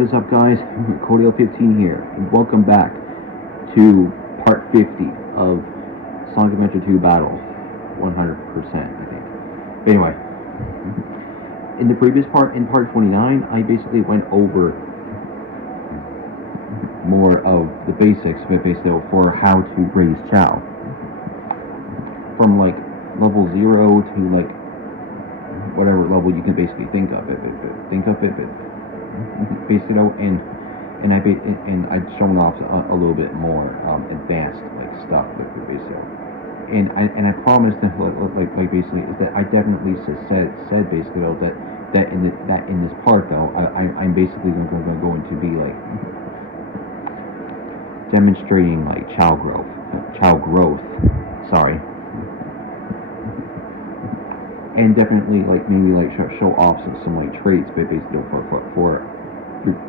What is up, guys? Cordial15 here, and welcome back to part 50 of Sonic Adventure 2 Battle 100%, I think. But anyway, in the previous part, in part 29, I basically went over more of the basics, basically, for how to raise Chao. From like level 0 to like whatever level you can basically think of it. Basically, and I'd shown off a little bit more advanced like stuff, basically. And I promised that like basically is that I definitely said basically though that in this part though I'm basically going to be like demonstrating like Chao growth. Sorry. And definitely like maybe like show off some like traits, but basically for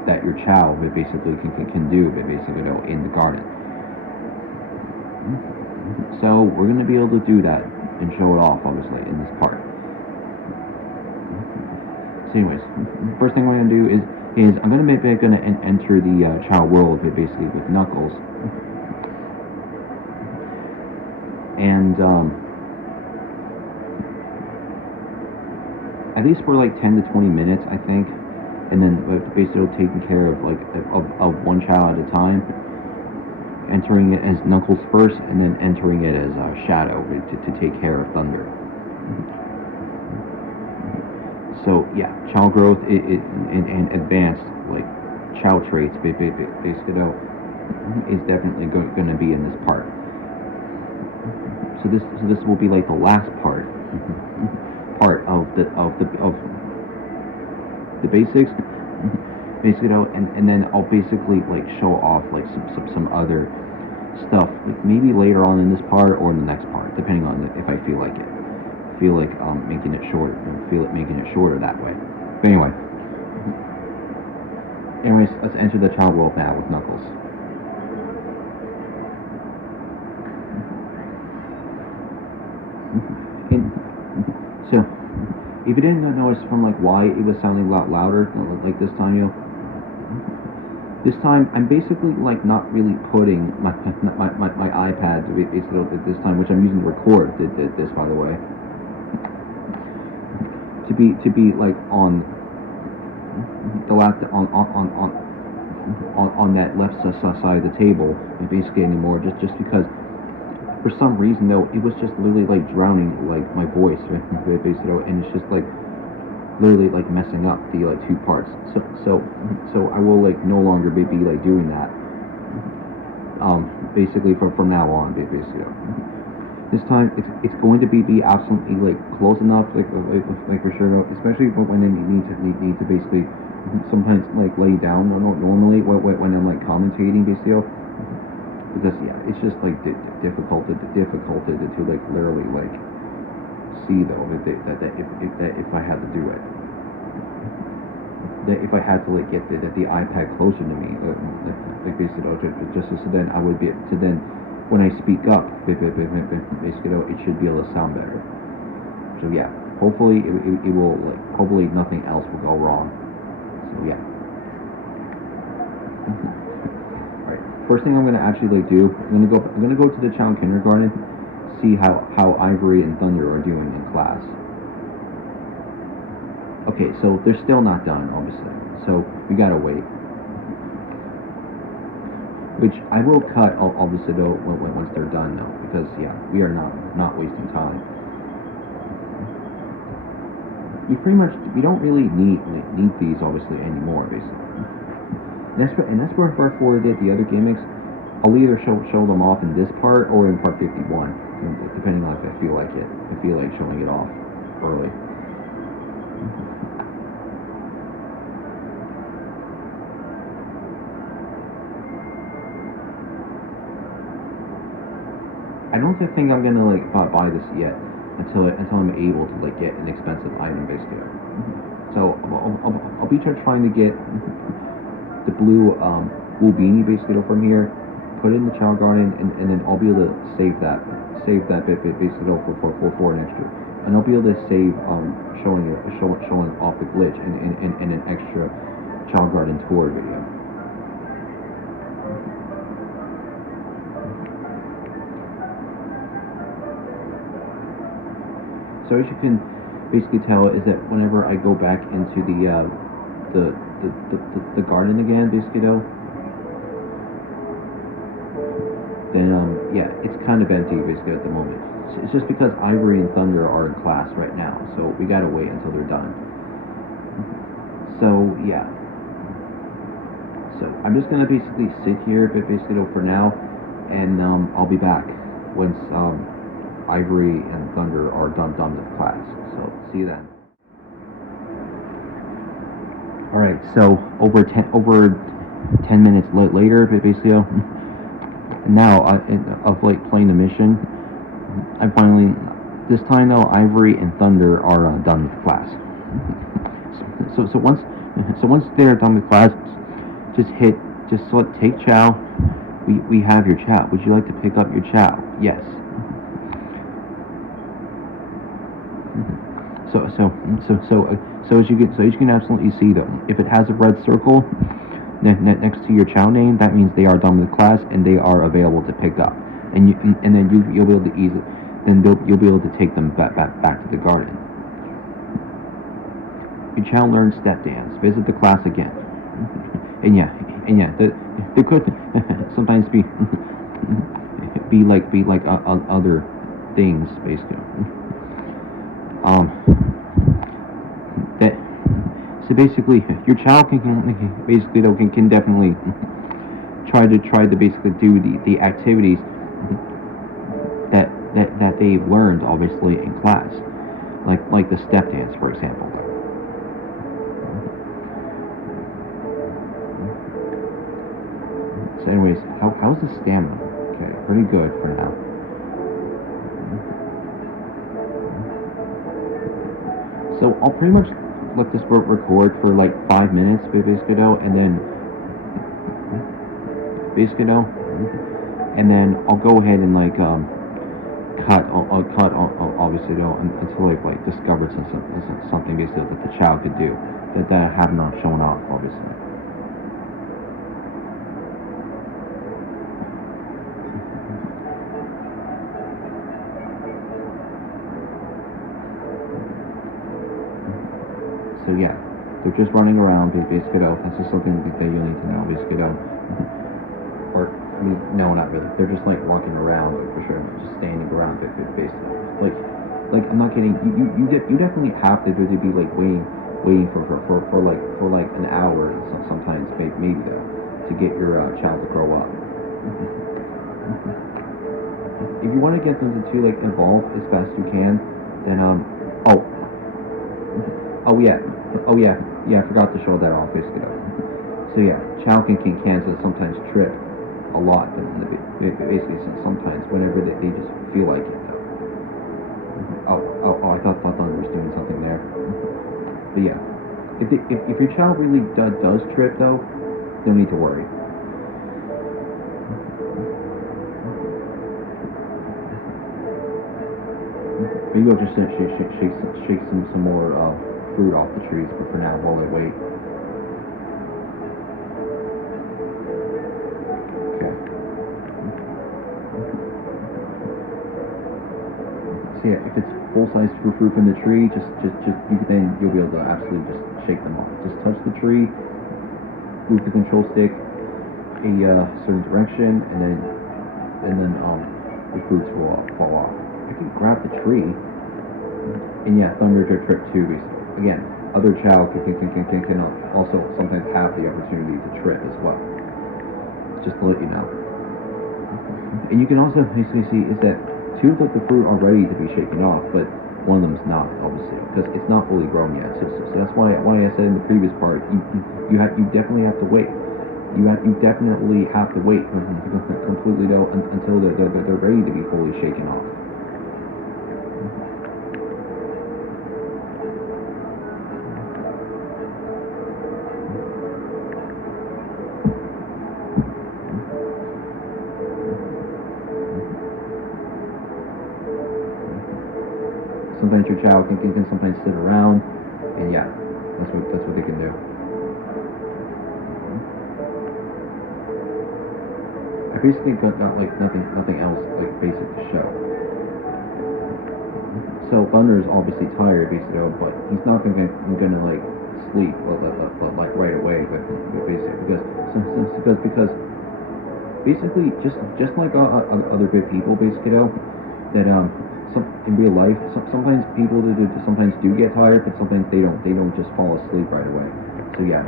that your Chao basically can do, but basically in the garden. So we're gonna be able to do that and show it off, obviously, in this part. So anyways, first thing we're gonna do is I'm gonna enter the Chao World, basically with Knuckles, and at least for like 10 to 20 minutes, I think, and then basically taking care of like of one Chao at a time, entering it as Knuckles first, and then entering it as Shadow to take care of Thunder. So yeah, Chao growth and advanced like Chao traits, basically is definitely going to be in this part. So this will be like the last part of the basics, basically, and then I'll basically like show off like some other stuff, like maybe later on in this part or in the next part, depending on if I feel like it. Feel like making it shorter. Making it shorter that way. But anyways, let's enter the Chao World now with Knuckles. So, if you didn't notice from like why it was sounding a lot louder, like this time, this time I'm basically like not really putting my iPad this time, which I'm using to record this, by the way, to be like on the left on that left side of the table, basically anymore, just because for some reason though it was just literally like drowning like my voice, basically, and it's just like literally like messing up the like two parts. So I will like no longer be like doing that. Basically from now on, basically. This time it's going to be absolutely like close enough, like for sure, especially when I need to basically sometimes like lay down normally when I'm like commentating, basically, because yeah, it's just like difficult to like literally like see though that if I had to do it, that if I had to like get the iPad closer to me, like basically just so then I would be to then when I speak up, basically it should be able to sound better. So yeah, hopefully it will like hopefully nothing else will go wrong. So yeah. Alright, first thing I'm gonna actually like do, I'm gonna go to the Chao Kindergarten, see how Ivory and Thunder are doing in class. Okay, so they're still not done, obviously, so we gotta wait. Which I will cut, obviously, though, once they're done, though, because yeah, we are not wasting time. We don't really need these, obviously, anymore, basically. And that's where for the other gimmicks, I'll either show them off in this part or in part 51, depending on if I feel like it. I feel like showing it off early. I don't think I'm gonna like buy this yet until I'm able to like get an expensive item, basically. So I'll be trying to get the blue beanie, basically, from here, put it in the Chao Garden, and then I'll be able to save that bit basically for an extra, and I'll be able to save showing off the glitch and an extra Chao Garden tour video. So as you can basically tell is that whenever I go back into the garden again, basically though, then yeah, it's kind of empty basically at the moment. It's just because Ivory and Thunder are in class right now, so we gotta wait until they're done. So yeah, so I'm just gonna basically sit here, but basically though for now, and I'll be back once Ivory and Thunder are done with class. So see you then. All right, so over 10 minutes later, basically, now of like playing the mission, I finally, this time though, Ivory and Thunder are done with class. So once they're done with class, just select take Chao. We have your Chao. Would you like to pick up your Chao? Yes. So as you can absolutely see though, if it has a red circle next to your Chao name, that means they are done with class and they are available to pick up, and then you'll be able to you'll be able to take them back to the garden. Your Chao learns step dance. Visit the class again. And yeah, there could sometimes be like other things basically. That so basically your Chao can basically though can definitely try to basically do the activities that they've learned obviously in class, like the step dance, for example. So anyways, how's the stamina? Okay, pretty good for now. So I'll pretty much let this record for like 5 minutes, basically though, and then I'll go ahead and like cut obviously though until like discovered something basically that the Chao could do that I have not shown off obviously. So yeah, they're just running around, basically. That's just something that you need to know, basically. Or, I mean, no, not really. They're just like walking around, like, for sure, just standing around, basically. Like I'm not kidding. You definitely have to be like waiting for like an hour, sometimes maybe though, to get your child to grow up. If you want to get them to like evolve as fast as you can, then I forgot to show that off basically. So yeah, Chao can sometimes trip a lot, but basically sometimes whenever they just feel like it. I thought Thunder was doing something there. But yeah, if your child really does trip though, no need to worry. Maybe I'll just shake some more fruit off the trees, but for now, while I wait. Okay. So yeah, if it's full-size fruit from the tree, then you'll be able to absolutely just shake them off. Just touch the tree, move the control stick a certain direction, and then the fruits will fall off. I can grab the tree, and yeah, Thunder trip too. Again, other Chao can also sometimes have the opportunity to trip as well. Just to let you know. And you can also basically see is that two of the fruit are ready to be shaken off, but one of them is not, obviously, because it's not fully grown yet. So that's why I said in the previous part, you definitely have to wait. You definitely have to wait completely though until they're ready to be fully shaken off. Sometimes your child can sometimes sit around, and yeah, that's what they can do. basically got like nothing else like basic to show. So Thunder's obviously tired, basically, but he's not gonna like sleep like right away, but basically because basically just like other good people, basically, that some in real life, sometimes people sometimes do get tired, but sometimes they don't just fall asleep right away. So yeah,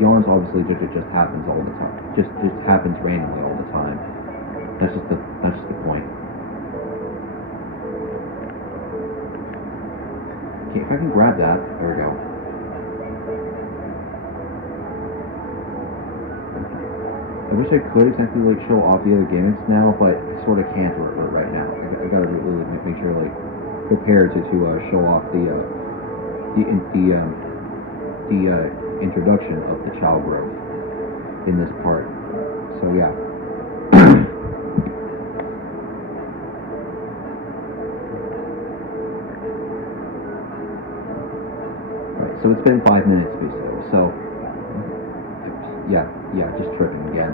yawns obviously just happens all the time, just happens randomly all the time. That's just the point. Okay, if I can grab that, there we go. I wish I could exactly like show off the other gimmicks now, but I sort of can't right now. I gotta really make sure like prepare to show off the introduction of the Chao World in this part. So yeah. Alright, so it's been 5 minutes basically. So yeah, just tripping again.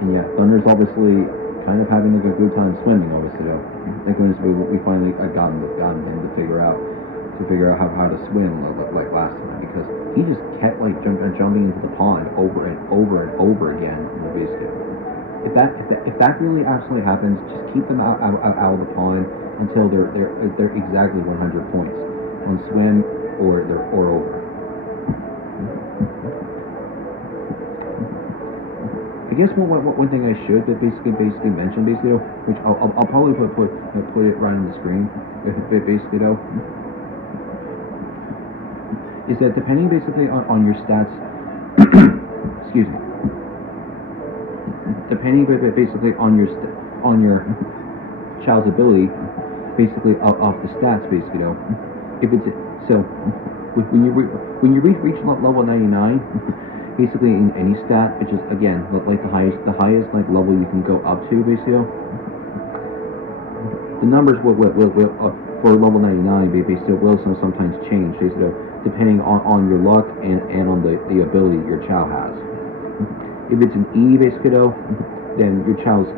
And yeah, Thunder's obviously kind of having like a good time swimming, obviously though. Like when we finally got him to figure out how to swim like last time, because he just kept like jumping into the pond over and over again in the basket. If that really actually happens, just keep them out of the pond until they're exactly 100 points on swim or over. I guess one thing I should basically mention which I'll probably put it right on the screen, basically though, is that depending basically on your stats, excuse me, depending basically on your child's ability, basically off the stats, basically though, if it's so when you reach level 99. Basically in any stat, which is again like the highest like level you can go up to, basically. The numbers will for level 99 basically will sometimes change, basically, depending on your luck and on the ability your child has. If it's an E, basically, then your child's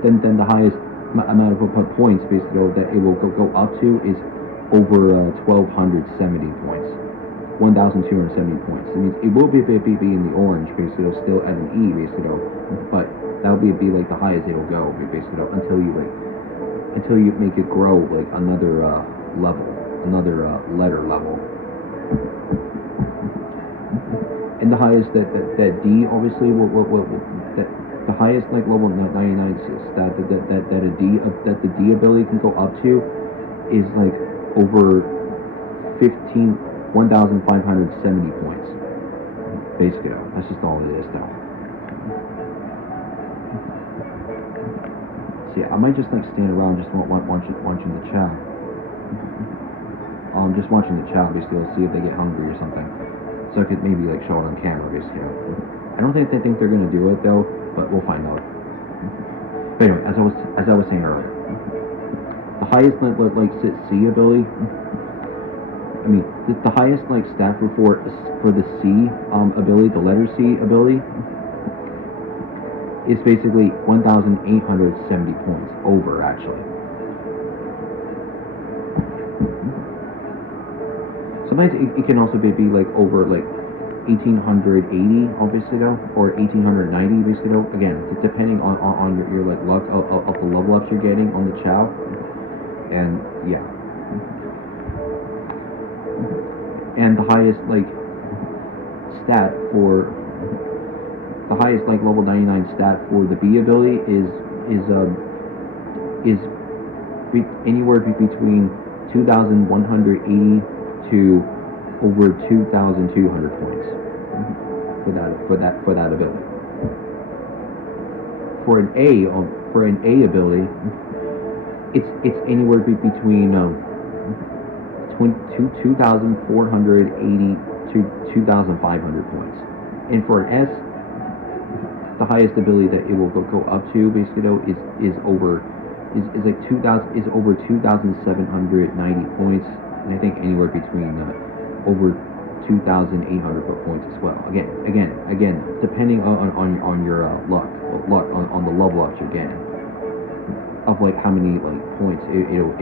then the highest amount of points, basically, that it will go up to is over 1,270 points. 1,270 points. It means it will be in the orange, basically, still at an E, basically, but that will be like the highest it'll go, basically, until you make it grow like another level, another letter level. And the highest that D obviously that the highest like level 99 stat that the D ability can go up to is like over 1,570 points. Basically, that's just all it is now. So yeah, I might just like stand around just watching the chow. Just watching the chow, basically, see if they get hungry or something. So I could maybe like show it on camera, basically. I don't think they think they're gonna do it though, but we'll find out. But anyway, as I was saying earlier, the highest like C ability. I mean, the highest like stat for the C ability, the letter C ability, is basically 1,870 points over, actually. Sometimes it can also be like over like 1,880, obviously though, or 1,890, basically though. Again, depending on your like luck of the level ups you're getting on the chow, and yeah. And the highest like stat for the highest like level 99 stat for the B ability is anywhere between 2,180 to over 2,200 points for that ability. For an A ability, it's anywhere between 2,480 to 2,500 points. And for an S, the highest ability that it will go up to, basically though, is over 2,790 points, and I think anywhere between over 2,800 points as well. Again, again, depending on your luck on the level ups you're getting, of like how many like points it'll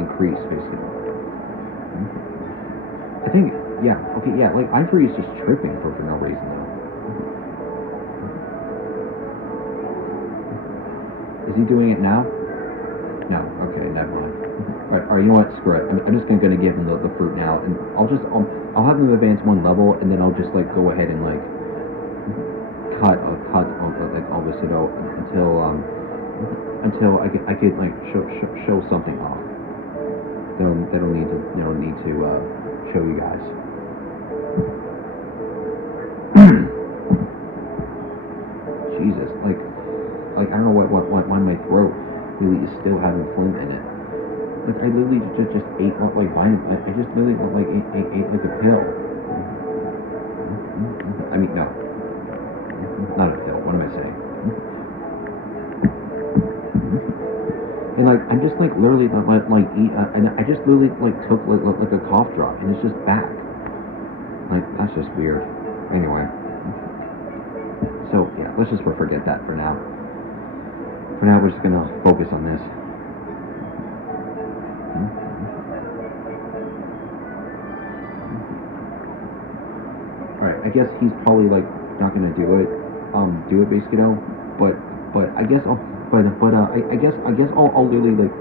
increase basically. I think yeah, okay, yeah, like Ivory is just tripping for no reason though. Is he doing it now? No. Okay, never mind. Alright, you know what? Screw it. I'm just gonna give him the fruit now, and I'll have him advance one level, and then I'll just like go ahead and like cut like all this until I could like show something off. That'll need to show you guys. Jesus, like I don't know why my throat really is still having phlegm in it. Like I literally just ate like vitamin. I just literally like ate like a pill. I mean no, not a pill. What am I saying? And like I'm just like literally like eat. And I just literally like took like a cough drop, and it's just back. Like that's just weird. Anyway. So yeah, let's just forget that for now. For now, we're just gonna focus on this. Alright, I guess he's probably like not gonna do it basically though. But I guess I'll I guess I'll literally like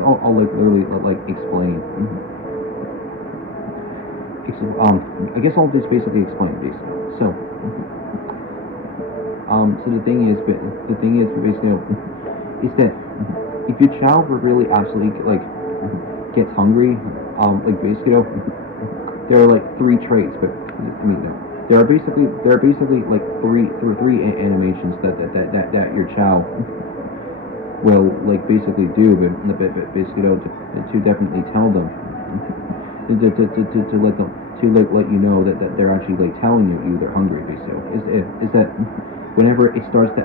I'll like literally like explain. I guess I'll just basically explain basically. So the thing is basically is that if your child really absolutely like gets hungry, like basically there are like 3 traits, but I mean no, there are basically like three animations that your child will like basically do, but basically to definitely tell them to let them let you know that they're actually like telling you they're hungry basically. Is that whenever it starts to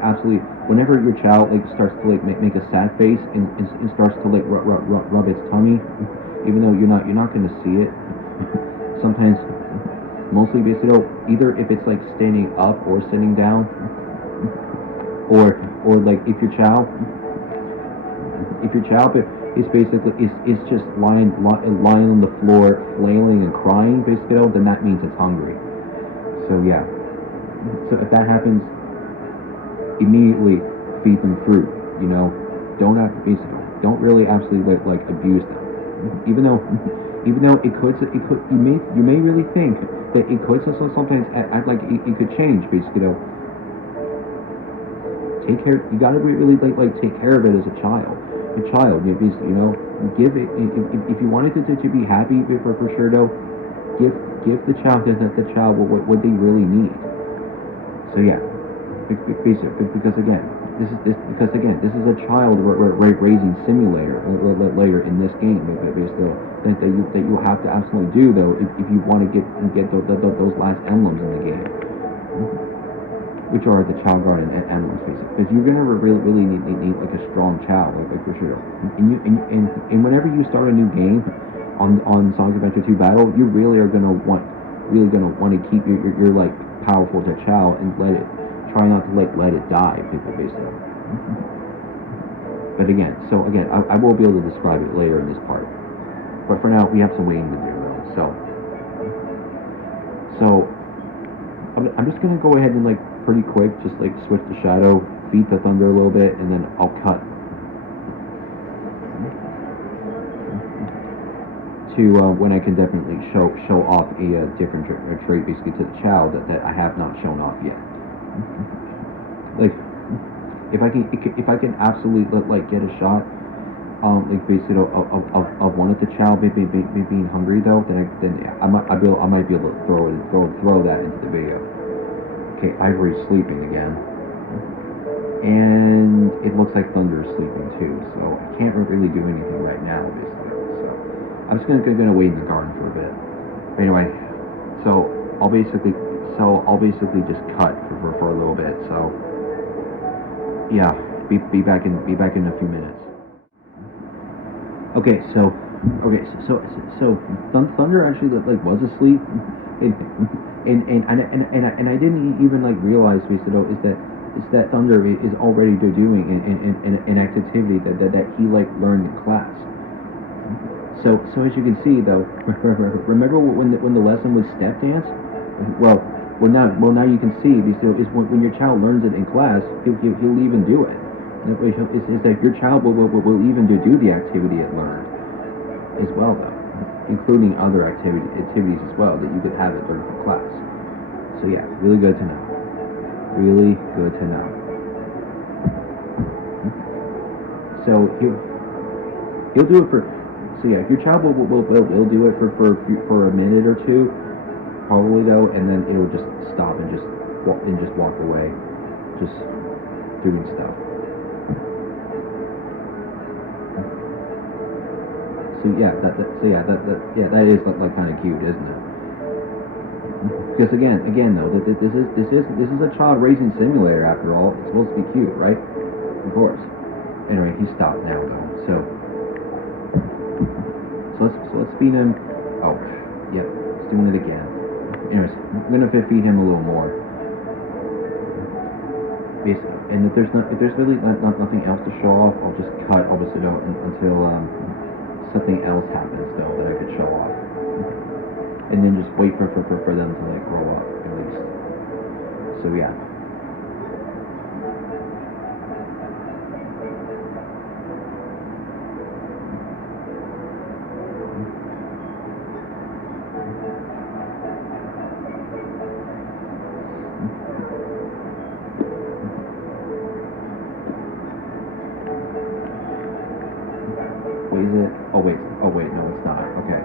whenever your child like starts to like make a sad face and starts to like rub its tummy, even though you're not going to see it. Sometimes, mostly basically, either if it's like standing up or sitting down, or like if your child is basically is just lying on the floor flailing and crying basically, then that means it's hungry. So yeah. So if that happens, immediately feed them fruit. You know, don't don't really absolutely like abuse them. Even though it could you may really think that it could sometimes act like it could change basically. Take care. You gotta really like take care of it as a child. You know, give it if you wanted it to be happy for sure though. Give the child what they really need. So yeah, because again, this is a child raising simulator later in this game. Basically, that you have to absolutely do though if you want to get those last emblems in the game, which are the child guardian emblems basically. Because you're gonna really need like a strong child like for sure. And whenever you start a new game on Sonic Adventure 2 Battle, you really are gonna want to keep your like powerful to child and try not to like let it die, people basically. But again, I will be able to describe it later in this part. But for now, we have some waiting to do though. So I'm just gonna go ahead and like pretty quick, just like switch to Shadow, feed the Thunder a little bit, and then I'll cut to when I can definitely show off a different trait basically to the child that I have not shown off yet. Like if I can absolutely like get a shot like basically of one of the child being hungry though, then I might be able to throw that into the video. Okay, Ivory's sleeping again, and it looks like Thunder is sleeping too, so I can't really do anything right now basically. I'm just gonna wait in the garden for a bit. Anyway, so I'll basically just cut for a little bit. So yeah, be back in a few minutes. Okay, so Thunder actually like was asleep, And I didn't even like realize basically though is that Thunder is already doing an activity that he like learned in class. So as you can see though, remember when the lesson was step dance? Well, now you can see because is when your child learns it in class, he'll even do it. It's that your child will even do the activity it learned as well though, including other activities as well that you could have it learn from class. So yeah, really good to know. Really good to know. So he'll do it for. So yeah, if your child will do it for a minute or two, probably though, and then it'll just stop and just walk away, just doing stuff. So yeah, that is like kind of cute, isn't it? Because again though, this is a child raising simulator after all. It's supposed to be cute, right? Of course. Anyway, he stopped now though. So let's feed him. Oh, yep, it's doing it again. Anyways, I'm gonna feed him a little more. Basically, and if there's really nothing else to show off, I'll just cut obviously until something else happens though that I could show off, and then just wait for them to like grow up at least. So yeah. Oh wait, no, it's not. Okay.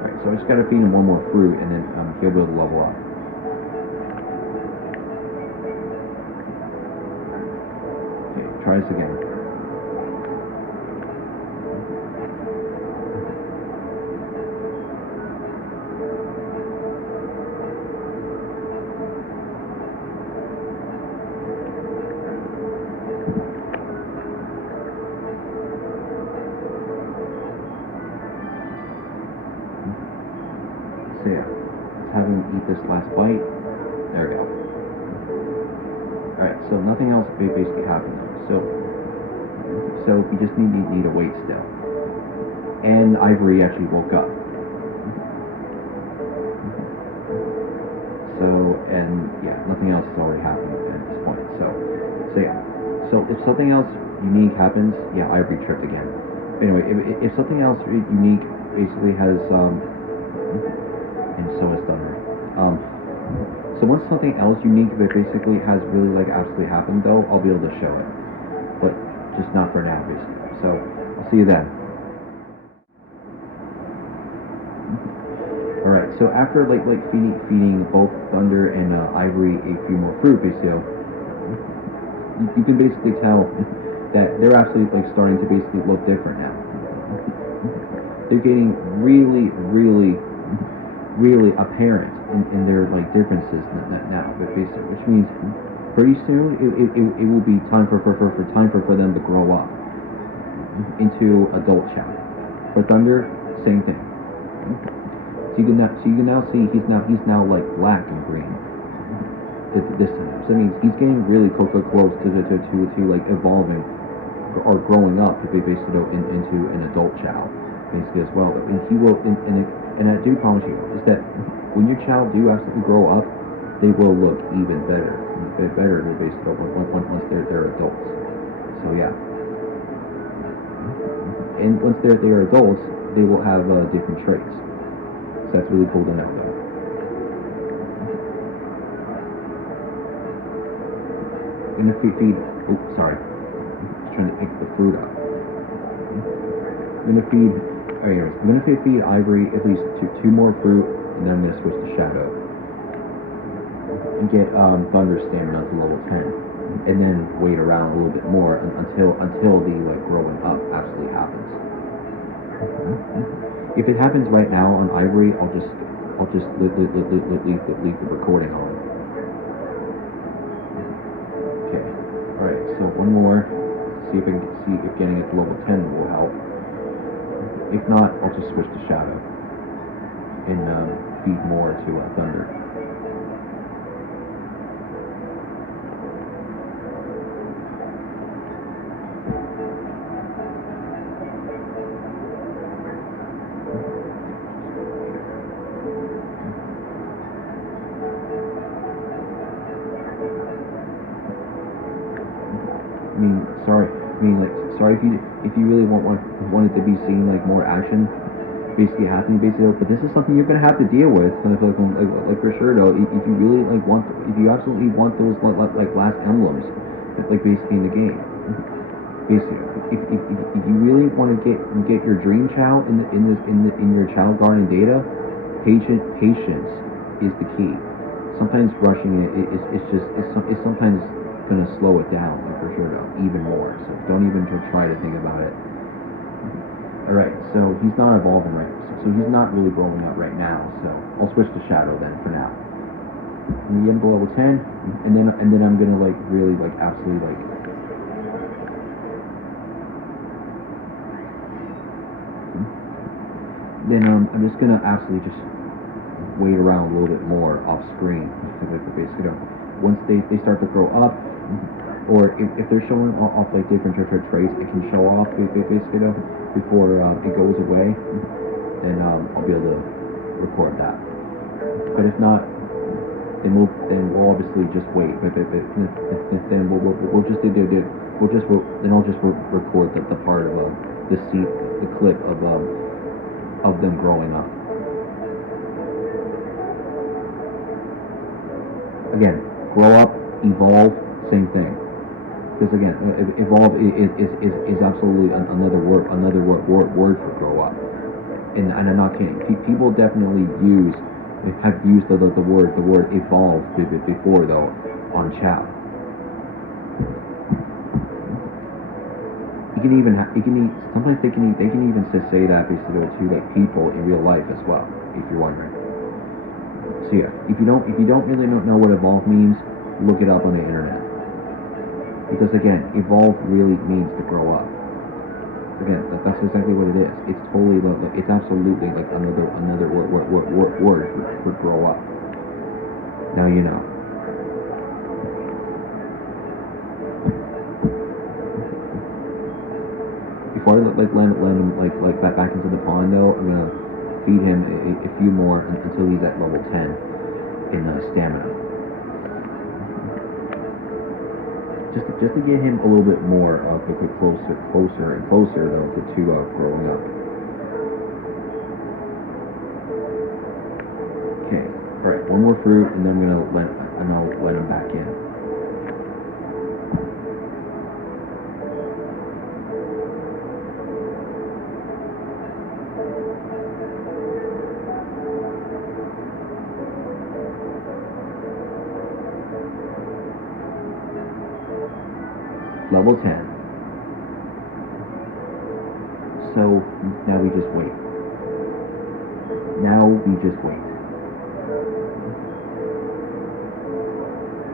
Alright, so I just gotta feed him one more fruit and then he'll be able to level up. Okay, try this again. So yeah, let's have him eat this last bite. There we go. Alright, so nothing else basically happened though. So we just need to wait still. And Ivory actually woke up. So, and yeah, nothing else has already happened at this point. So yeah. So if something else unique happens, yeah, Ivory tripped again. Anyway, if something else unique basically has and so is Thunder. So once something else unique that basically has really like absolutely happened though, I'll be able to show it. But just not for now, basically. So I'll see you then. Alright, so after like feeding both Thunder and Ivory a few more fruit, basically, you can basically tell that they're actually like starting to basically look different now. They're getting really apparent in their like differences now, but basically, which means pretty soon it will be time for them to grow up into adult Chao. For Thunder, same thing. So you can now see he's now like black and green this time. So that means he's getting really close to like evolving or growing up to be basically into an adult Chao basically as well. And he will and I do promise you is that when your child do absolutely grow up, they will look even better basically once they're adults. So yeah. And once they're adults, they will have different traits. So that's really cool to know, though. I'm gonna feed. Oh, sorry. Just trying to pick the fruit up. I'm gonna feed. Anyways, I'm gonna feed Ivory at least two more fruit, and then I'm gonna switch to Shadow and get Thunder stamina to level 10, and then wait around a little bit more until the like growing up absolutely happens. If it happens right now on Ivory, I'll just leave the recording on. Okay. Alright, so one more. See if getting it to level 10 will help. If not, I'll just switch to Shadow and feed more to Thunder. mean, sorry. I mean, like, sorry if you really want it to be seen like more action, basically happening, basically. But this is something you're gonna have to deal with, like for sure though. If you really like want, if you absolutely want those like last emblems, like basically in the game, basically. If you really want to get your dream Chao in your Chao Garden data, patience is the key. Sometimes rushing it's sometimes gonna slow it down, like for sure though, even more. So don't even try to think about it. All right, so he's not evolving right, so he's not really growing up right now. So I'll switch to Shadow then for now. And get him to level 10, and then I'm gonna like really like absolutely like. Then I'm just gonna absolutely just wait around a little bit more off screen, like basically, once they start to grow up, or if they're showing off like different traits, it can show off basically before it goes away. Then I'll be able to record that. But if not, then we'll obviously just wait. But then we'll just I'll just record the part of the scene, the clip of them growing up. Again, grow up, evolve, same thing. Because again, evolve is absolutely another word for grow up. And I'm not kidding. People definitely have used the word evolve before though on Chao. Sometimes they can even say that basically to like people in real life as well, if you're wondering. So yeah, if you don't really know what evolve means, look it up on the internet. Because again, evolve really means to grow up. Again, that's exactly what it is. It's totally it's absolutely like another word for grow up. Now you know. Before I like land him like back into the pond though, I'm gonna feed him a few more until he's at level 10 in stamina. Just to get him a little bit more closer though to growing up. Okay, all right, one more fruit, and then I'll let him back in. Level 10. So now we just wait.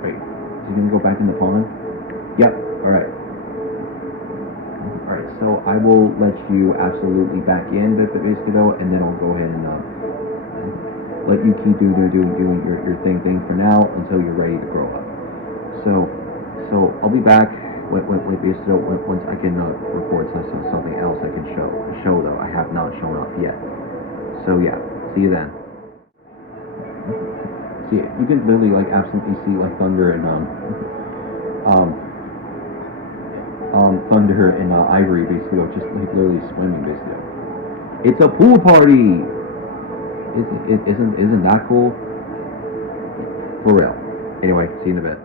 Wait, is he gonna go back in the pond? Yep, alright. Alright, so I will let you absolutely back in, basically though, and then I'll go ahead and let you keep doing your thing for now until you're ready to grow up. So I'll be back once I can record something else I can show though I have not shown up yet. So yeah, see you then. See, you can literally like absolutely see like Thunder and Ivory basically just like literally swimming basically. It's a pool party. Isn't that cool? For real. Anyway, see you in a bit.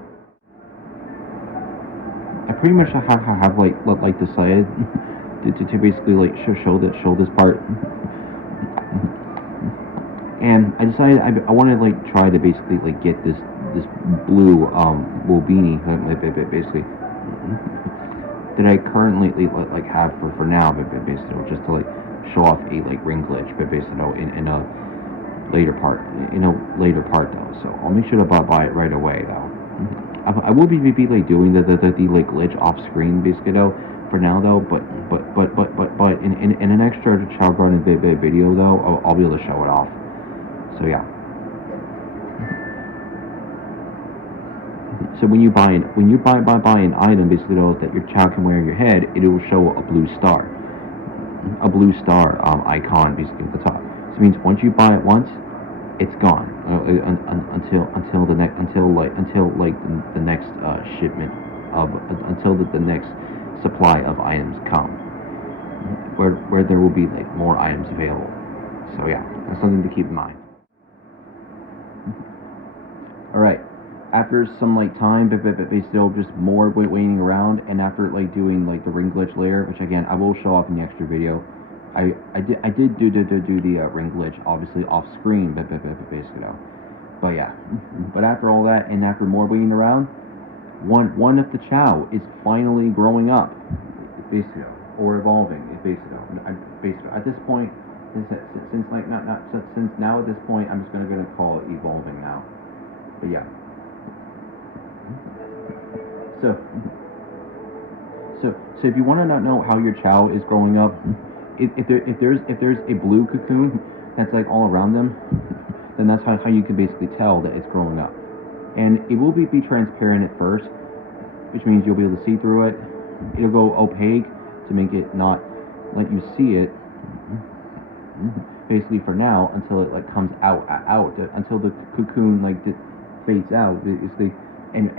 I pretty much have like decided to basically like show this part, and I decided I want to like try to basically like get this blue beanie basically that I currently like have for now, but basically just to like show off a like ring glitch, but basically in a later part though. So I'll make sure to buy it right away though. I will be like doing the like glitch off screen basically though for now though, but in an extra Chao Garden video though, I'll be able to show it off. So yeah. So when you buy an item basically though that your Chao can wear on your head, it will show a blue star icon basically at the top. So it means once you buy it once, it's gone until the next shipment the next supply of items come, where there will be like more items available. So yeah, that's something to keep in mind. All right. After some like time, but still just more waiting around, and after like doing like the ring glitch layer, which again I will show off in the extra video. I did do the ring glitch obviously off screen, but basically though. But yeah, but after all that and after more waiting around, one of the Chao is finally growing up, basically, or evolving, basically. At this point, since like not since now at this point, I'm just gonna call it evolving now. But yeah. So if you want to not know how your Chao is growing up, if there's a blue cocoon that's like all around them, then that's how you can basically tell that it's growing up. And it will be transparent at first, which means you'll be able to see through it. It'll go opaque to make it not let you see it, basically for now, until it like comes out until the cocoon like fades out, basically. And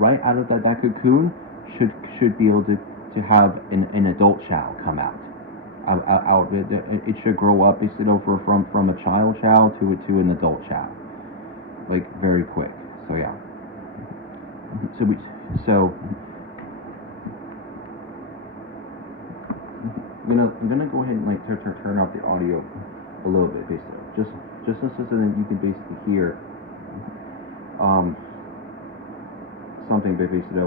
right out of that cocoon should be able to have an adult Chao come out. It should grow up basically from a child Chao to an adult Chao, like very quick. So yeah. So I'm gonna go ahead and like turn off the audio a little bit, basically, just so that you can basically hear something basically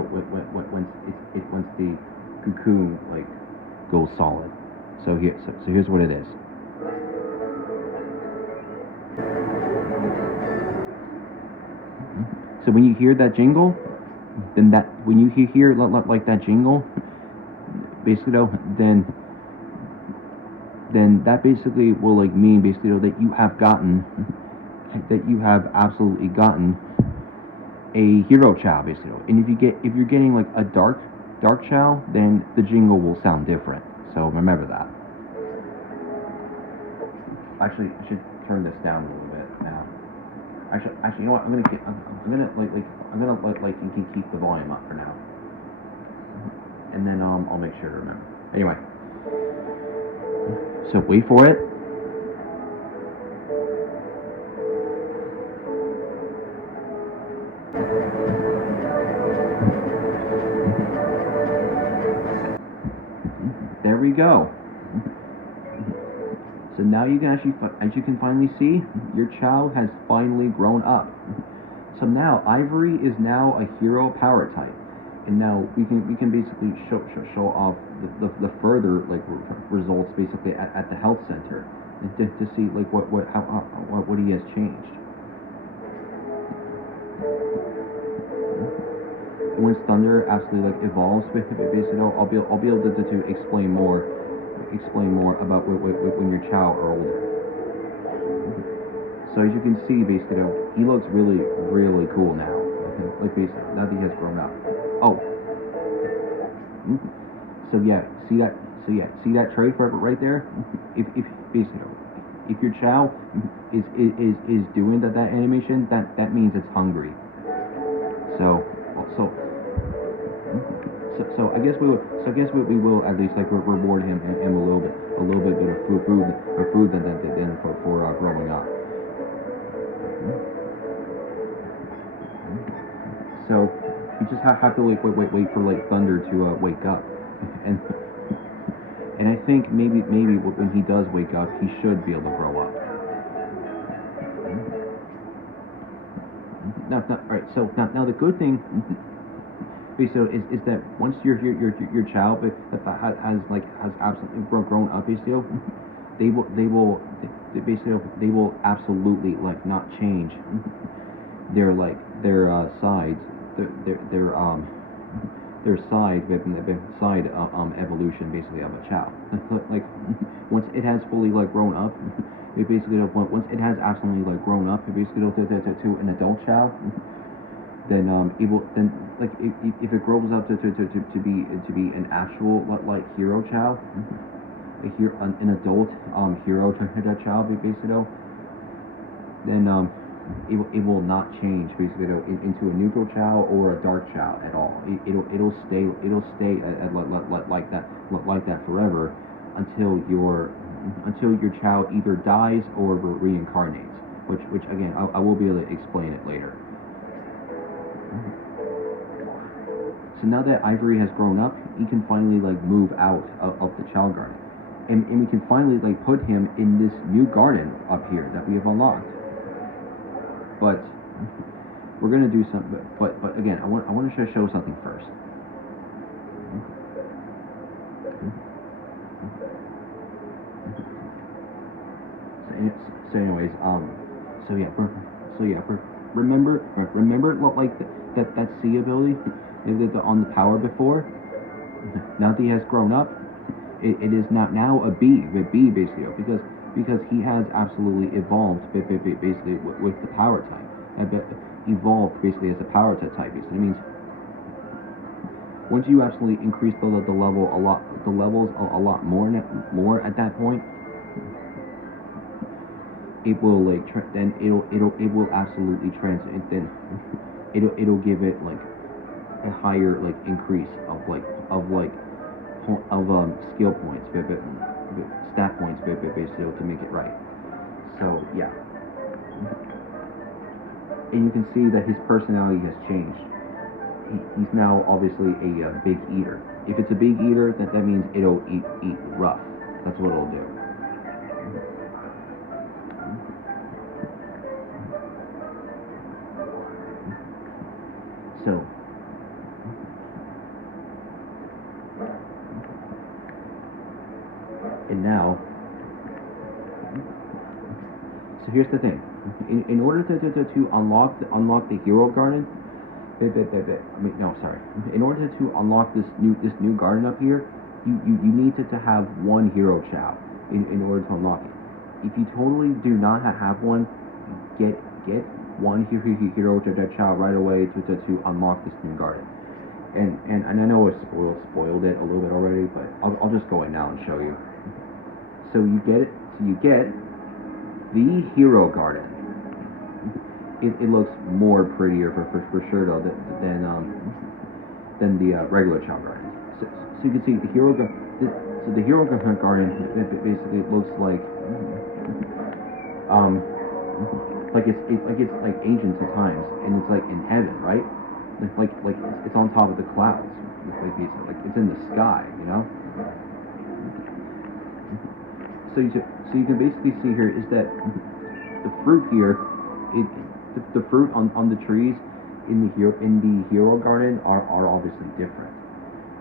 once the cocoon like goes solid. So here's what it is. So when you hear that jingle, then when you hear like that jingle, basically though, then that basically will like mean basically though, that you have absolutely gotten a hero Chao, basically. And if you're getting like a dark Chao, then the jingle will sound different. So remember that. Actually, I should turn this down a little bit now. Actually, you know what? I'm gonna keep the volume up for now, and then I'll make sure to remember. Anyway, so wait for it. There we go. So now you can actually, as you can finally see, your Chao has finally grown up. So now Ivory is now a hero power type, and now we can basically show off the further like results basically at the health center, and to see like what he has changed. Once Thunder absolutely like evolves, basically I'll be able to explain more about when your Chao are older. So as you can see, basically he looks really cool now. Like basically now that he has grown up. Oh. So yeah, see that trait right there? If basically if your Chao is doing that animation, that means it's hungry. So I guess we will at least like reward him a little bit of food than for growing up. So you just have to like wait for like Thunder to wake up, and I think maybe when he does wake up, he should be able to grow up. Now, all right. So now the good thing. So is that once your Chao has absolutely grown up, they will absolutely like not change their sides, their side evolution basically of a Chao. Like once it has fully like grown up, once it has absolutely like grown up, basically to an adult Chao. Then like if it grows up to be an actual like hero Chao, an adult hero Chao, basically, then it will not change basically into a neutral Chao or a dark Chao at all. It'll stay like that forever until your Chao either dies or reincarnates. Which again I will be able to explain it later. So now that Ivory has grown up, he can finally like move out of the Chao garden, and we can finally like put him in this new garden up here that we have unlocked. But we're gonna do something. But again, I want to show something first. So anyways, remember like that C ability on the power before. Now that he has grown up, it is now a B basically because he has absolutely evolved basically with the power type. Evolved basically as a power type. Basically, it means once you absolutely increase the level a lot, the levels a lot more at that point, it will like then it will absolutely then it'll give it like a higher like increase of skill points, stat points, basically to make it right. So yeah, and you can see that his personality has changed. He's now obviously a big eater. If it's a big eater, that means it'll eat rough. That's what it'll do. So and now, so here's the thing. In order to unlock the hero garden, in order to unlock this new garden up here, you need to have one hero Chao in order to unlock it. If you totally do not have one, get one hero Chao right away to unlock this new garden. And I know I spoiled it a little bit already, but I'll just go in now and show you. So you get the hero garden. It looks more prettier for sure though than the regular Chao garden. So you can see the hero garden basically looks like it's like ancient at times, and it's like in heaven, right? Like it's on top of the clouds, like it's in the sky, you know. So you can basically see here is that the fruit here, the fruit on the trees in the hero garden are obviously different.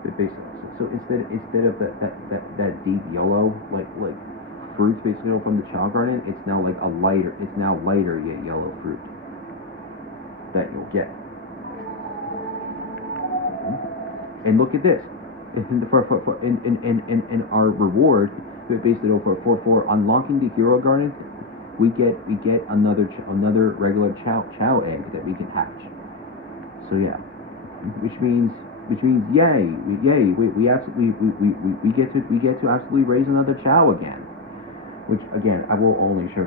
But basically, so instead of that deep yellow like fruit basically from the Chao garden, it's now like lighter yet yellow fruit that you'll get. And look at this. In our reward, basically for unlocking the hero garden, we get another regular Chao egg that we can hatch. So yeah, which means yay we get to absolutely raise another Chao again. Which again I will only show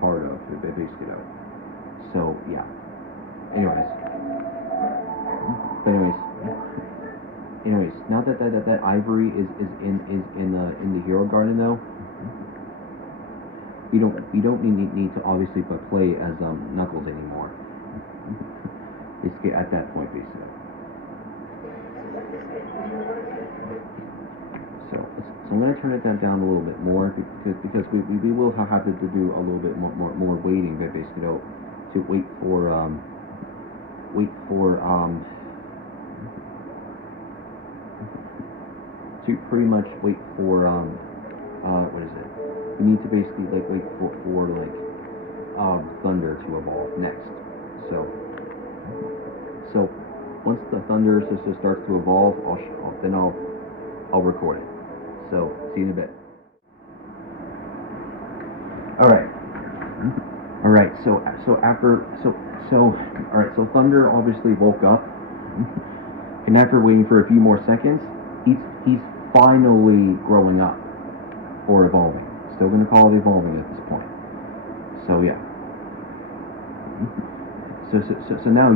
part of basically though. So yeah. Anyways, now that Ivory is in the hero garden though, we don't need to obviously play as Knuckles anymore. Basically at that point basically. So I'm gonna turn it down a little bit more because we will have to do a little bit more waiting, but basically to wait for to pretty much wait for what is it? We need to basically like wait for Thunder to evolve next. So once the Thunder system starts to evolve, I'll record it. So see you in a bit. All right. So Thunder obviously woke up, and after waiting for a few more seconds, he's finally growing up or evolving. Still gonna call it evolving at this point. So yeah. So now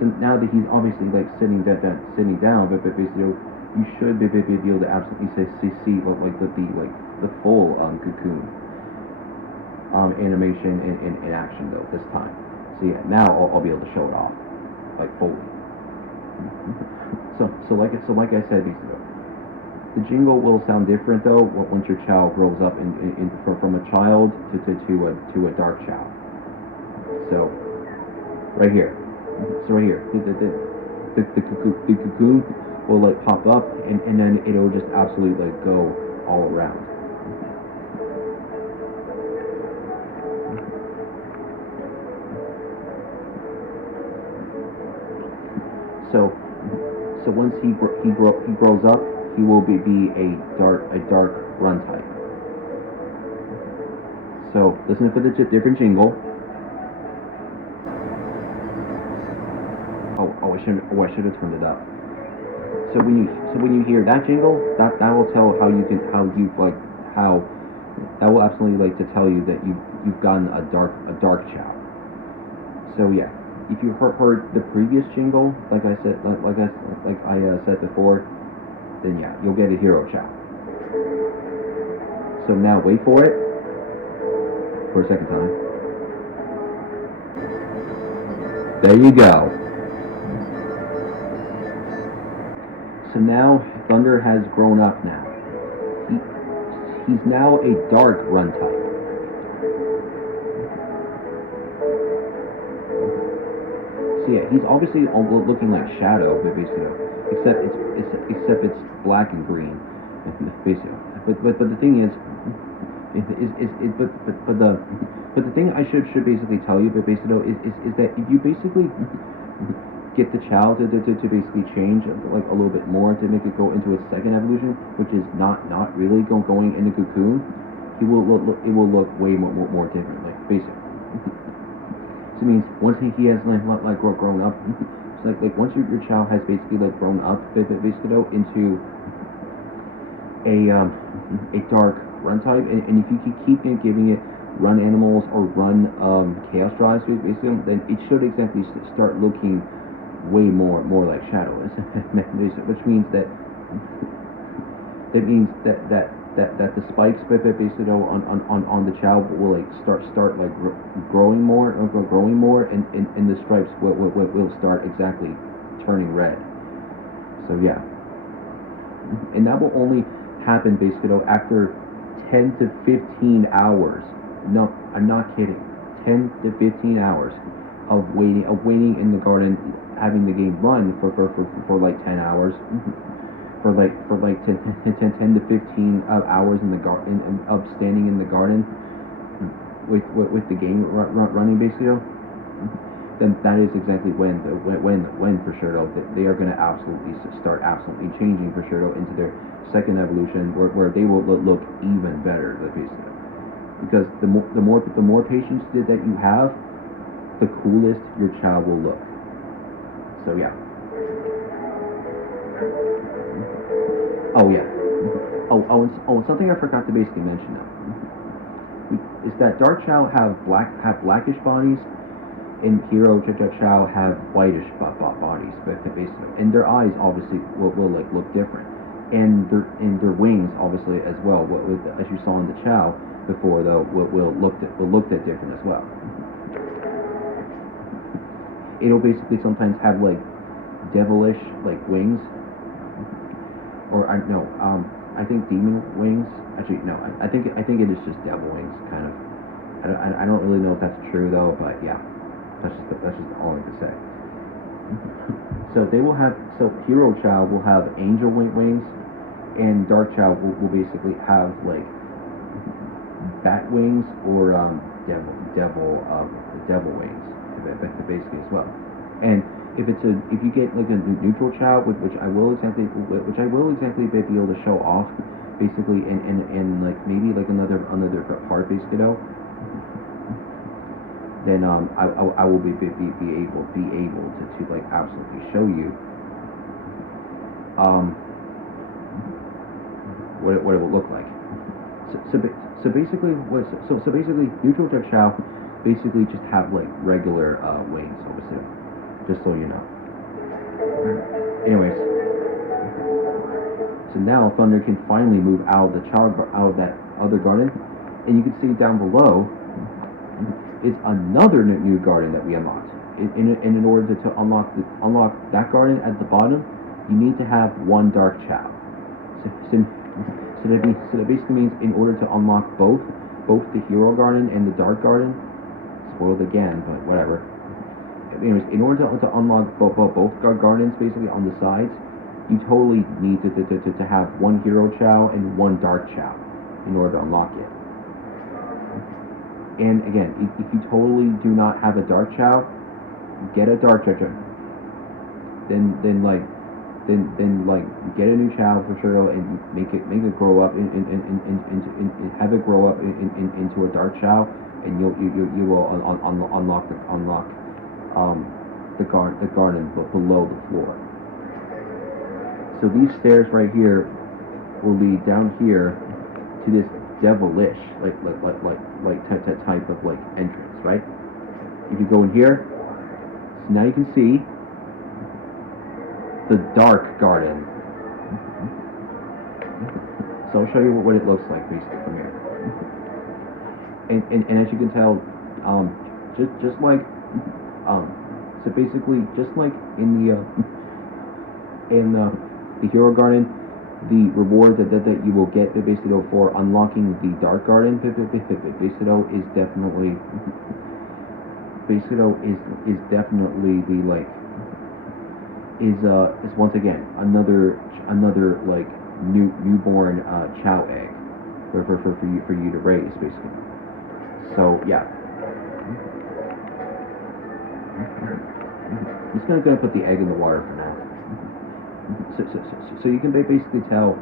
so now that he's obviously like sitting down, but basically you should be able to absolutely see like the full cocoon animation in action though this time. So yeah, now I'll be able to show it off like fully. So like I said, the jingle will sound different though once your child grows up from a child to a dark child. So right here, the cocoon will like pop up and then it'll just absolutely like go all around. So once he grows up, he will be a dark run type. So listen for the different jingle. I should have turned it up. So when you hear that jingle, that will tell how that will absolutely like to tell you that you've gotten a dark Chao. So yeah, if you heard the previous jingle, like I said said before, then yeah, you'll get a hero Chao. So now wait for it for a second time. There you go. So now Thunder has grown up now. He's now a dark run type. So yeah, he's obviously looking like Shadow, except it's black and green, basically. But the thing is but the thing I should basically tell you, but basically is that if you basically get the child to basically change like a little bit more to make it go into a second evolution, which is not really going into cocoon, it will look way more different, like basically. So it means once he has like grown up, so like once your child has basically like grown up basically into a dark run type, and if you keep giving it run animals or run chaos drives basically, then it should exactly start looking way more like Shadow, which means that the spikes basically on the child will like start like growing more and the stripes will start exactly turning red. So yeah, and that will only happen basically after 10 to 15 hours. No, I'm not kidding. 10 to 15 hours of waiting in the garden, having the game run for like 10 hours, for 10 to 15 hours in the garden, of standing in the garden with the game running basically. Then that is exactly when for sure though they are going to start changing for sure though into their second evolution where they will look even better basically, because the more patience that you have, the coolest your child will look. So yeah. Oh yeah. Oh, something I forgot to basically mention though is that Dark Chao have blackish bodies, and Hero Chao have whitish bodies, basically, and their eyes obviously will like look different, and their wings obviously as well. As you saw in the Chao before though, will look different as well. It'll basically sometimes have like devilish like wings, or I think demon wings. Actually, no, I think it is just devil wings, kind of. I don't really know if that's true though, but yeah, that's just all I can say. So they will have, so Hero Chao will have angel wings, and Dark Chao will basically have like bat wings or devil wings basically as well. And if you get like a neutral Chao, which I will exactly be able to show off basically in like maybe like another part basically though, then I will be able to like absolutely show you what it will look like. So basically neutral Chao basically just have like regular wings, obviously, just so you know. Anyways, so now Thunder can finally move out of that other garden, and you can see down below is another new garden that we unlocked. In order to unlock that garden at the bottom, you need to have one dark Chao. So that basically means in order to unlock both the hero garden and the dark garden, spoiled again, but whatever. Anyways, in order to unlock both gardens basically on the sides, you totally need to have one hero Chao and one dark Chao in order to unlock it. And again, if you totally do not have a dark Chao, get a dark Chao. Then get a new Chao for sure and make it grow up have it grow up into a dark Chao, and you will unlock the garden below the floor. So these stairs right here will lead down here to this devilish type of like entrance, right? If you go in here, so now you can see the dark garden. So I'll show you what it looks like basically from here. And as you can tell, just like so basically just like in the hero garden, the reward that you will get basically for unlocking the dark garden basically is definitely is definitely the like is once again another like newborn Chao egg for you to raise basically. So yeah, I'm just gonna put the egg in the water for now. So you can basically tell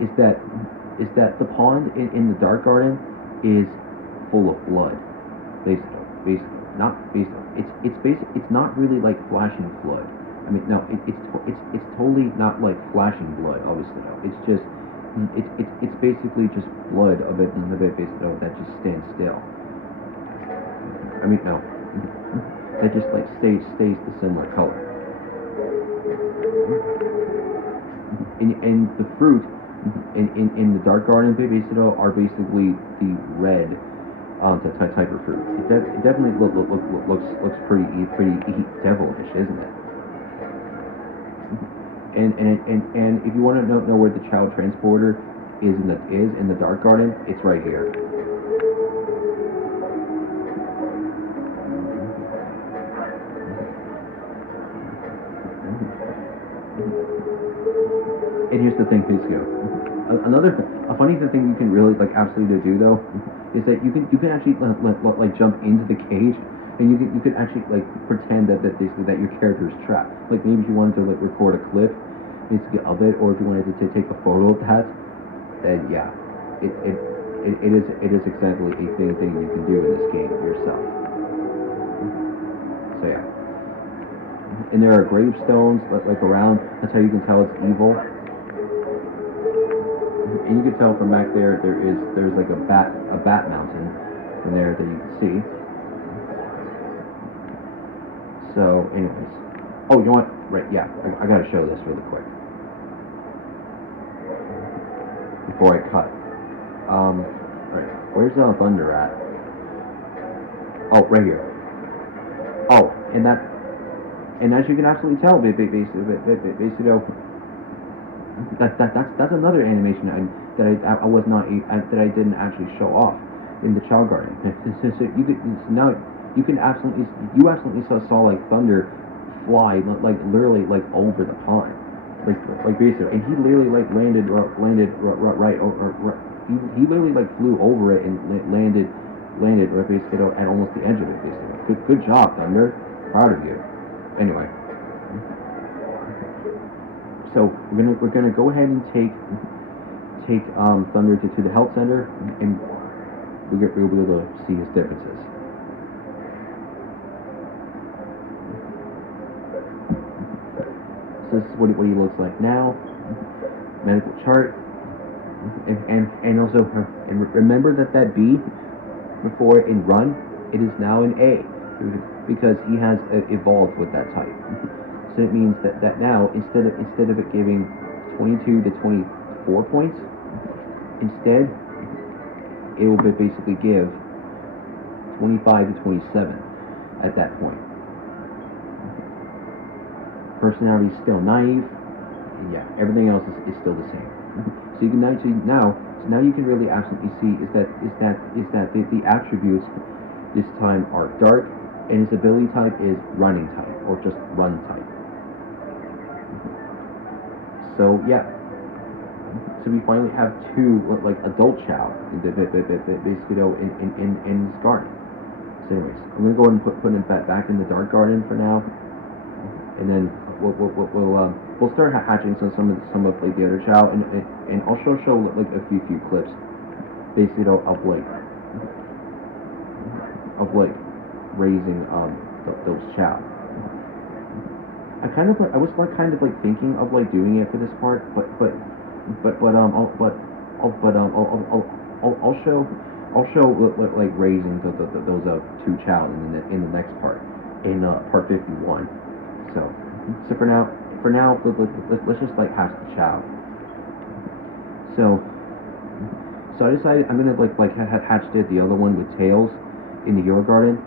is that the pond in the dark garden is full of blood, basically not basically it's not really like flashing blood. I mean, no, it's totally not like flashing blood, obviously. No. It's just it's basically just blood a bit basically that just stands still. I mean, no, that just like stays the similar color. And the fruit in the dark garden basically are basically the red type of fruit. It definitely looks pretty devilish, isn't it? And if you want to know where the Chao transporter is in the dark garden, it's right here. And here's the thing, basically, a funny thing you can really like absolutely do though is that you can actually like jump into the cage, and you can actually like pretend that your character is trapped. Like maybe if you wanted to like record a clip basically of it, or if you wanted to take a photo of that, then yeah, it is exactly a thing you can do in this game yourself. So yeah, and there are gravestones like around. That's how you can tell it's evil. And you can tell from back there, there's like a bat mountain from there that you can see. So, anyways, oh, you know what? Right, yeah, I gotta show this really quick before I cut. Right, where's Thunder at? Oh, right here. Oh, and as you can absolutely tell, basically, that's another animation that I was not that I didn't actually show off in the Chao Garden. So you absolutely saw like Thunder fly like literally like over the pond, like basically, and he literally like landed right over. He literally like flew over it and landed right basically at almost the edge of it. Basically, good job, Thunder. Proud of you. Anyway. So we're gonna go ahead and take Thunder to the health center, and we'll be able to see his differences. So this is what he looks like now. Medical chart, and also remember that bee before in run it is now an A, because he has evolved with that type. So it means that now instead of it giving 22 to 24 points, instead it will basically give 25 to 27 at that point. Personality is still naive, and yeah, everything else is still the same. So you can now you can really absolutely see is that the attributes this time are dark, and his ability type is running type, or just run type. So yeah, so we finally have two like adult Chao, basically in this garden. So anyways, I'm gonna go ahead and put him back in the dark garden for now, and then we'll start hatching some of like the other Chao, and I'll show like a few clips, basically of like raising those Chao. I was kind of thinking of like doing it for this part, but I'll show like raising those two Chao in the next part, in part 51. So for now let's just like hatch the Chao. So I decided I'm gonna like hatch the other one with tails in the Euro Garden,